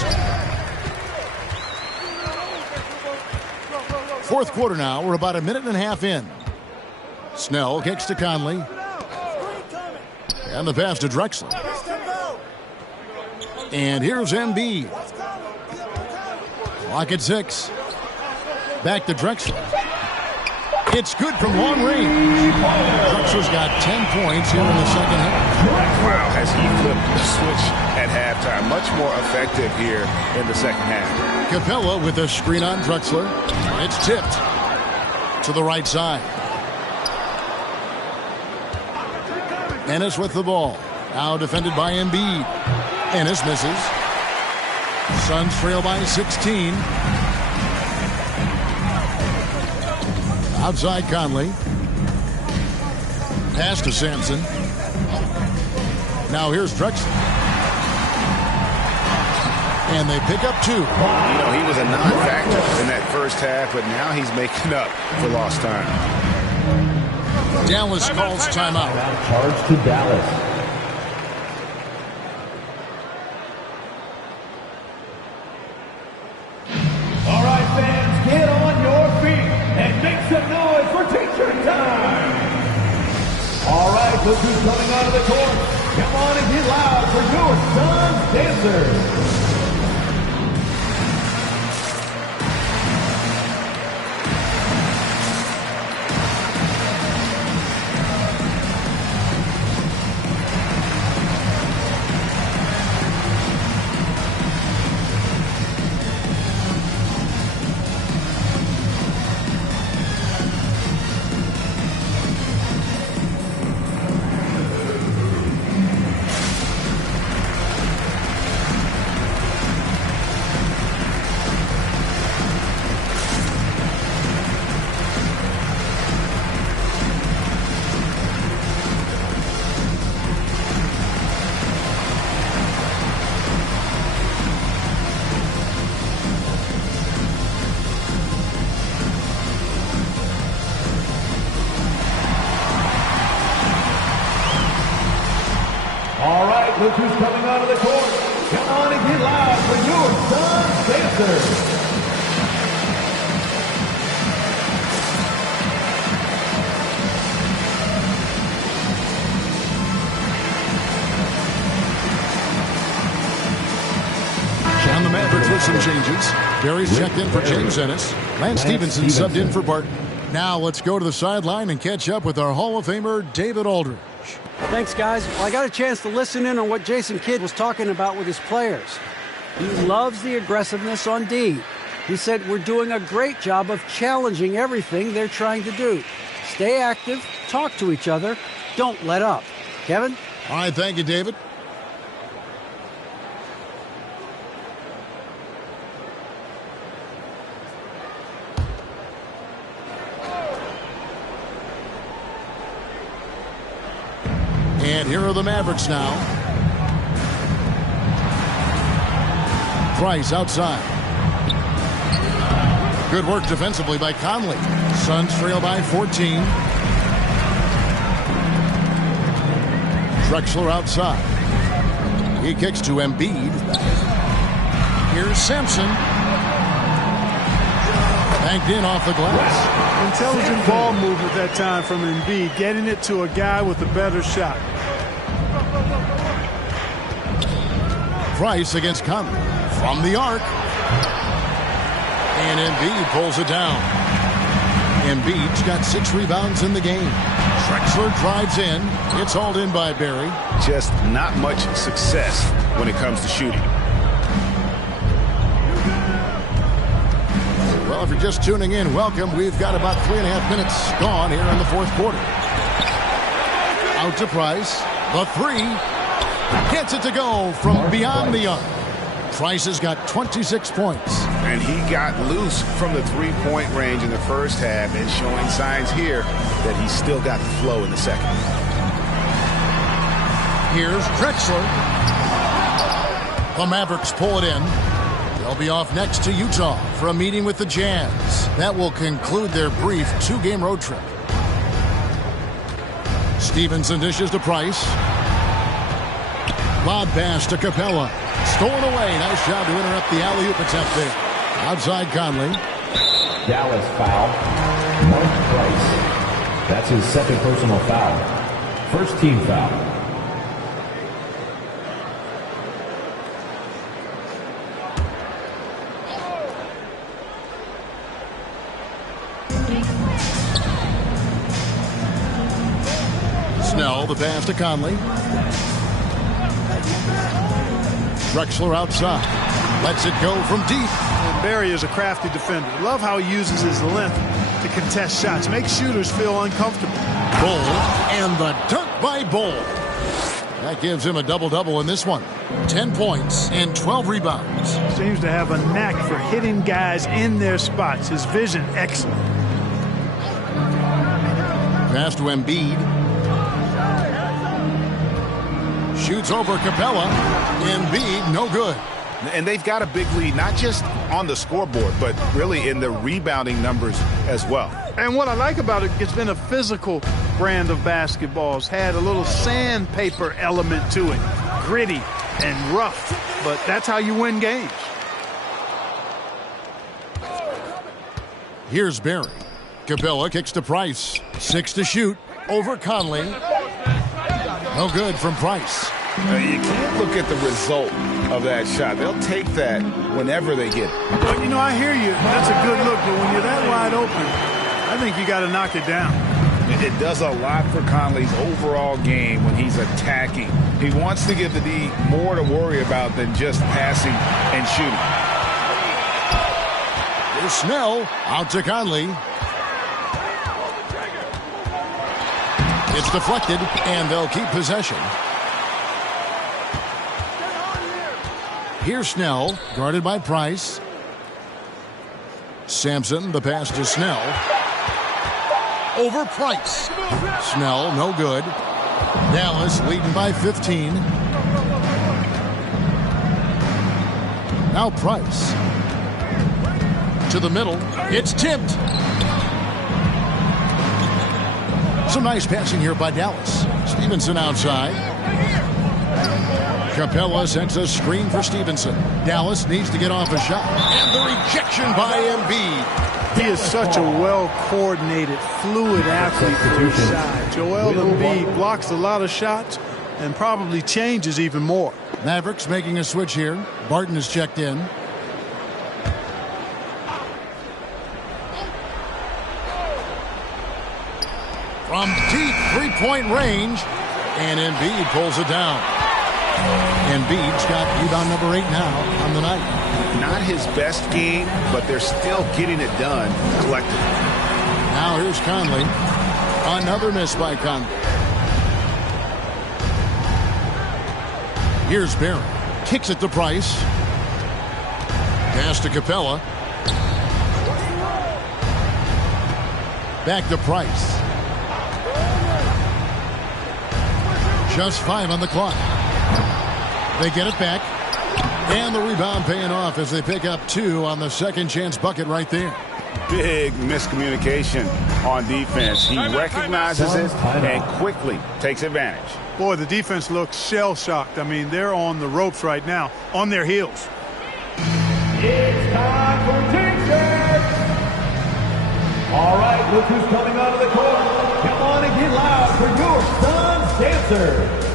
Fourth quarter now. We're about a minute and a half in. Snell kicks to Conley. And the pass to Drexler. And here's Embiid. Clock at 6. Back to Drexler. It's good from long range. Drexler's got 10 points here in the second half. Wow, has he flipped the switch at halftime. Much more effective here in the second half. Capella with a screen on Drexler. It's tipped to the right side. Ennis with the ball. Now defended by Embiid. Ennis misses. Suns trail by 16. Outside Conley. Pass to Sampson. Now here's Drexler. And they pick up 2. You know, he was a non-factor in that first half, but now he's making up for lost time. Dallas calls timeout. Charge to Dallas. All right, fans, get on your feet and make some noise for teacher time. All right, look who's coming onto the court. Come on and get loud for your Suns dancers. Look who's coming onto the court. Come on and get loud for your Suns dancers. And the Mavericks with some changes. Barry's checked in for James Ennis. Lance Stevenson subbed in for Barton. Now let's go to the sideline and catch up with our Hall of Famer, David Aldridge. Thanks, guys. Well, I got a chance to listen in on what Jason Kidd was talking about with his players. He loves the aggressiveness on D. He said, we're doing a great job of challenging everything they're trying to do. Stay active, talk to each other, don't let up. Kevin? All right, thank you, David. And here are the Mavericks now. Price outside. Good work defensively by Conley. Suns trail by 14. Drexler outside. He kicks to Embiid. Here's Sampson. Banked in off the glass. Intelligent ball movement that time from Embiid, getting it to a guy with a better shot. Price against Conley from the arc. And Embiid pulls it down. Embiid's got 6 rebounds in the game. Drexler drives in. It's hauled in by Barry. Just not much success when it comes to shooting. Well, if you're just tuning in, welcome. We've got about 3.5 minutes gone here in the fourth quarter. Out to Price. The 3. Gets it to go from beyond the arc. Price has got 26 points. And he got loose from the three-point range in the first half and showing signs here that he's still got the flow in the second. Here's Drexler. The Mavericks pull it in. They'll be off next to Utah for a meeting with the Jazz. That will conclude their brief 2-game road trip. Stevenson dishes to Price. Lob pass to Capella. Stolen away. Nice job to interrupt the alley-oop attempt there. Outside Conley. Dallas foul. Mark Price. That's his second personal foul. First team foul. Snell, the pass to Conley. Drexler outside. Lets it go from deep. And Barry is a crafty defender. Love how he uses his length to contest shots. Make shooters feel uncomfortable. Bull, and the dunk by Bull. That gives him a double-double in this one. 10 points and 12 rebounds. Seems to have a knack for hitting guys in their spots. His vision, excellent. Pass to Embiid. Shoots over Capella. Embiid, no good. And they've got a big lead, not just on the scoreboard, but really in the rebounding numbers as well. And what I like about it, it's been a physical brand of basketball. It's had a little sandpaper element to it. Gritty and rough, but that's how you win games. Here's Barry. Capella kicks to Price. 6 to shoot. Over Conley. No good from Price. You can't look at the result of that shot. They'll take that whenever they get it. Well, you know, I hear you. That's a good look, but when you're that wide open, I think you got to knock it down. It does a lot for Conley's overall game when he's attacking. He wants to give the D more to worry about than just passing and shooting. Here's Snell out to Conley. It's deflected, and they'll keep possession. Here's Snell, guarded by Price. Sampson, the pass to Snell. Over Price. Snell, no good. Dallas leading by 15. Now Price. To the middle. It's tipped. Some nice passing here by Dallas. Stevenson outside. Capella sends a screen for Stevenson. Dallas needs to get off a shot. And the rejection by Embiid. He is such a well-coordinated, fluid athlete for his side. Joel Embiid blocks a lot of shots and probably changes even more. Mavericks making a switch here. Barton is checked in. From deep three-point range. And Embiid pulls it down. Embiid's got rebound number 8 now on the night. Not his best game, but they're still getting it done collectively. Now here's Conley. Another miss by Conley. Here's Barry. Kicks it to Price. Pass to Capella. Back to Price. Just 5 on the clock. They get it back. And the rebound paying off as they pick up 2 on the second chance bucket right there. Big miscommunication on defense. He recognizes it and quickly takes advantage. Boy, the defense looks shell-shocked. I mean, they're on the ropes right now, on their heels. It's time for T-shirts. All right, look who's coming onto the court. Come on and get loud for your son's dancer.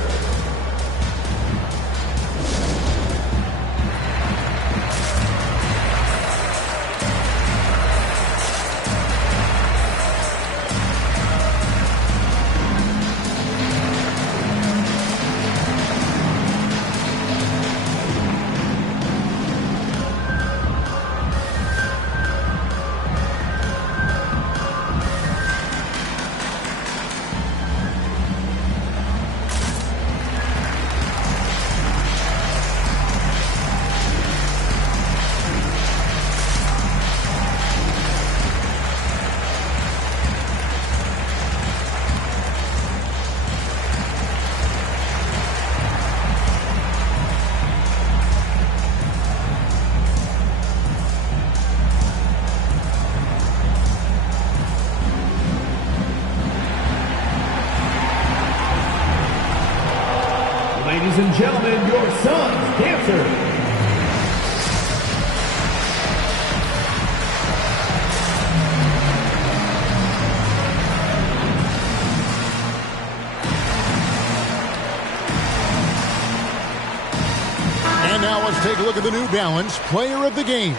Ladies and gentlemen, your son's dancer. And now let's take a look at the New Balance player of the game,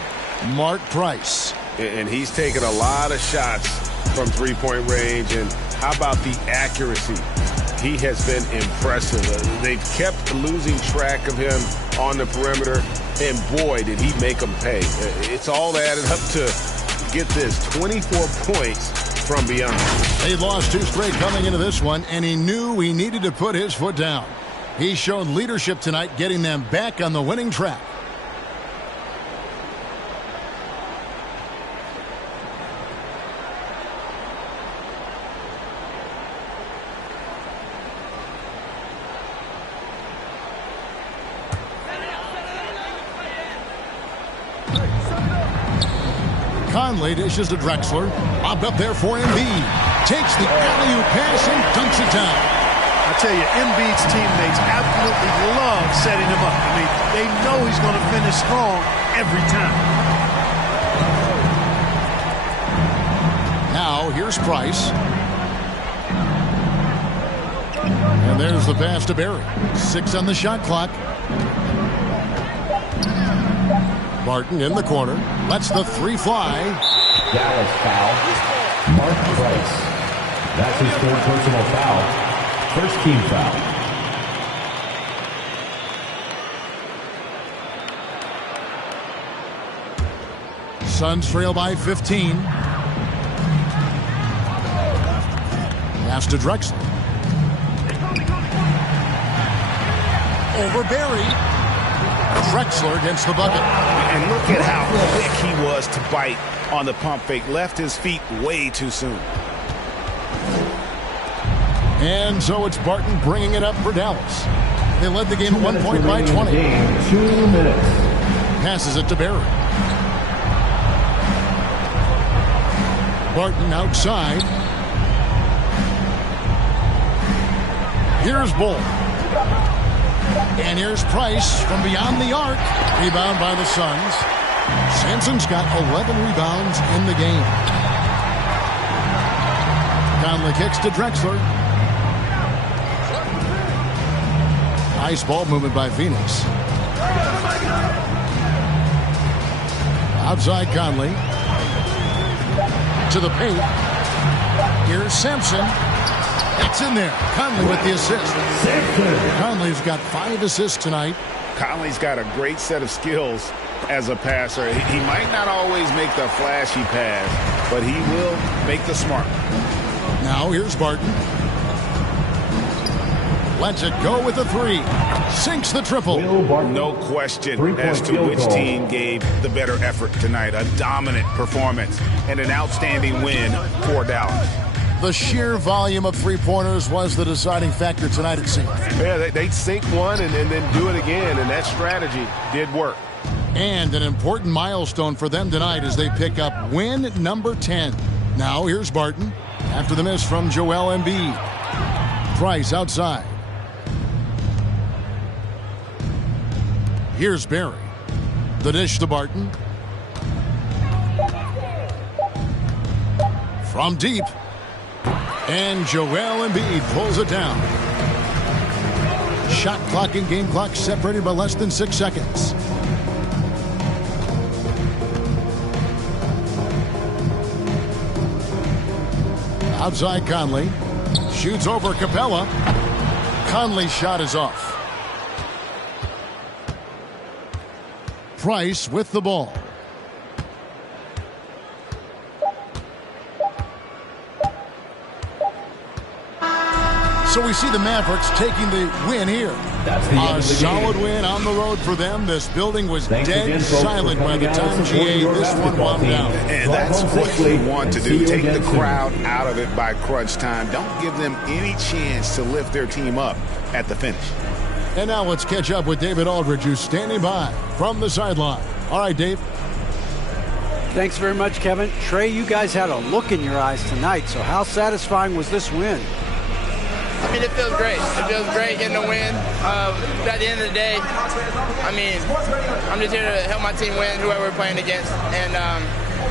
Mark Price. And he's taken a lot of shots from three-point range. And how about the accuracy? he has been impressive. They've kept losing track of him on the perimeter, and boy, did he make them pay. It's all added up to, get this, 24 points from beyond. They lost 2 straight coming into this one, and he knew he needed to put his foot down. He showed leadership tonight, getting them back on the winning track. Conley dishes to Drexler. Lobbed up there for Embiid. Takes the alley-oop pass and dunks it down. I tell you, Embiid's teammates absolutely love setting him up. I mean, they know he's going to finish strong every time. Now, here's Price. And there's the pass to Barry. 6 on the shot clock. Barton in the corner. Lets the 3 fly. Dallas foul. Mark Price. That's his 3rd personal foul. First team foul. Suns trail by 15. Pass to Drexler. Over Barry. Drexler against the bucket. And look at how quick he was to bite on the pump fake. Left his feet way too soon. And so it's Barton bringing it up for Dallas. They led the game at 1 point by 20. 2 minutes. Passes it to Barry. Barton outside. Here's Bull. And here's Price from beyond the arc. Rebound by the Suns. Sampson's got 11 rebounds in the game. Conley kicks to Drexler. Nice ball movement by Phoenix. Outside Conley. To the paint. Here's Sampson. It's in there. Conley with the assist. Conley's got 5 assists tonight. Conley's got a great set of skills as a passer. He might not always make the flashy pass, but he will make the smart. Now here's Barton. Lets it go with a 3. Sinks the triple. No question as to which team gave the better effort tonight. A dominant performance and an outstanding win for Dallas. The sheer volume of 3-pointers was the deciding factor tonight, it seems. Yeah, they'd sink one and then do it again, and that strategy did work. And an important milestone for them tonight as they pick up win number 10. Now here's Barton after the miss from Joel Embiid. Price outside. Here's Barry. The dish to Barton. From deep. And Joel Embiid pulls it down. Shot clock and game clock separated by less than 6 seconds. Outside Conley. Shoots over Capella. Conley's shot is off. Price with the ball. So we see the Mavericks taking the win here. A solid win on the road for them. This building was dead silent by the time GA this one wound down. And that's what you want to do. Take the crowd out of it by crunch time. Don't give them any chance to lift their team up at the finish. And now let's catch up with David Aldridge, who's standing by from the sideline. All right, Dave. Thanks very much, Kevin. Trey, you guys had a look in your eyes tonight, so how satisfying was this win? I mean, it feels great. It feels great getting a win. But at the end of the day, I mean, I'm just here to help my team win, whoever we're playing against, and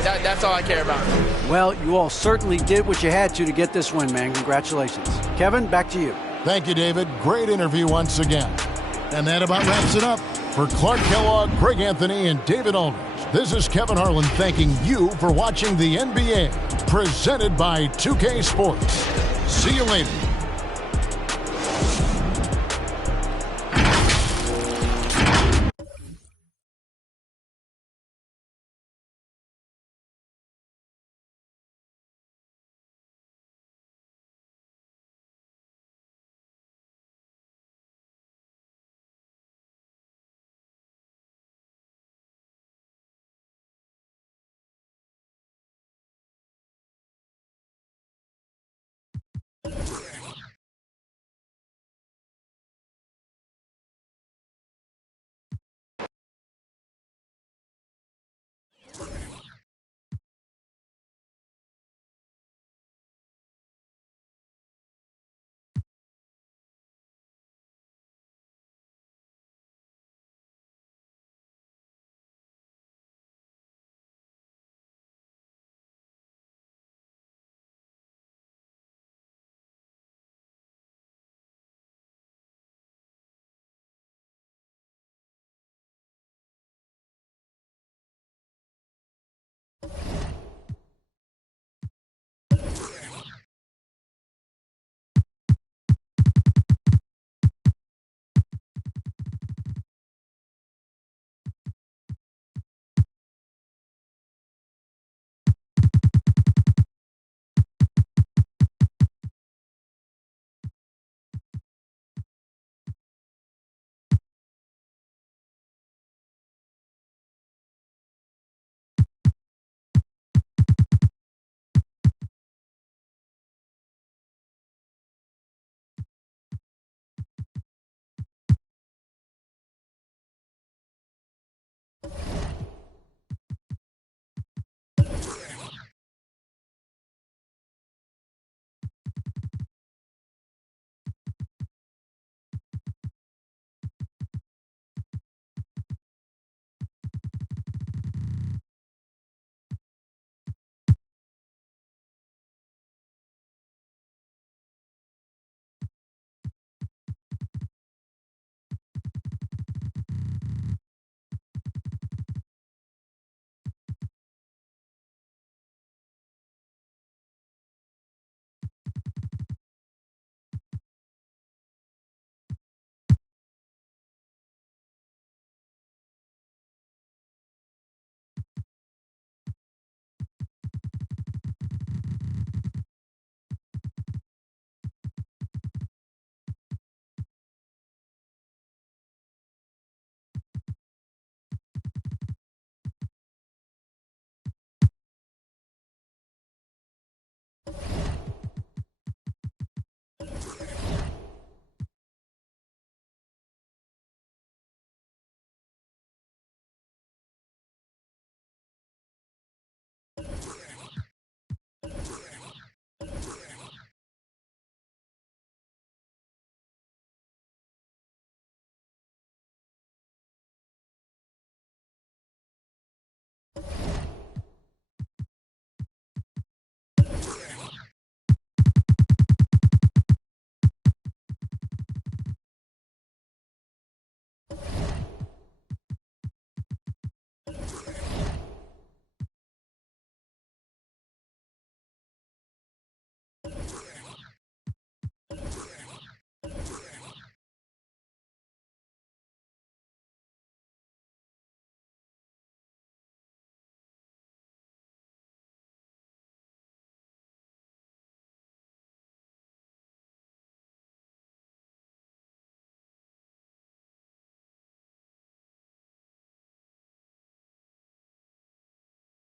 that's all I care about. Well, you all certainly did what you had to get this win, man. Congratulations. Kevin, back to you. Thank you, David. Great interview once again. And that about wraps it up. For Clark Kellogg, Greg Anthony, and David Aldridge, this is Kevin Harlan thanking you for watching the NBA, presented by 2K Sports. See you later.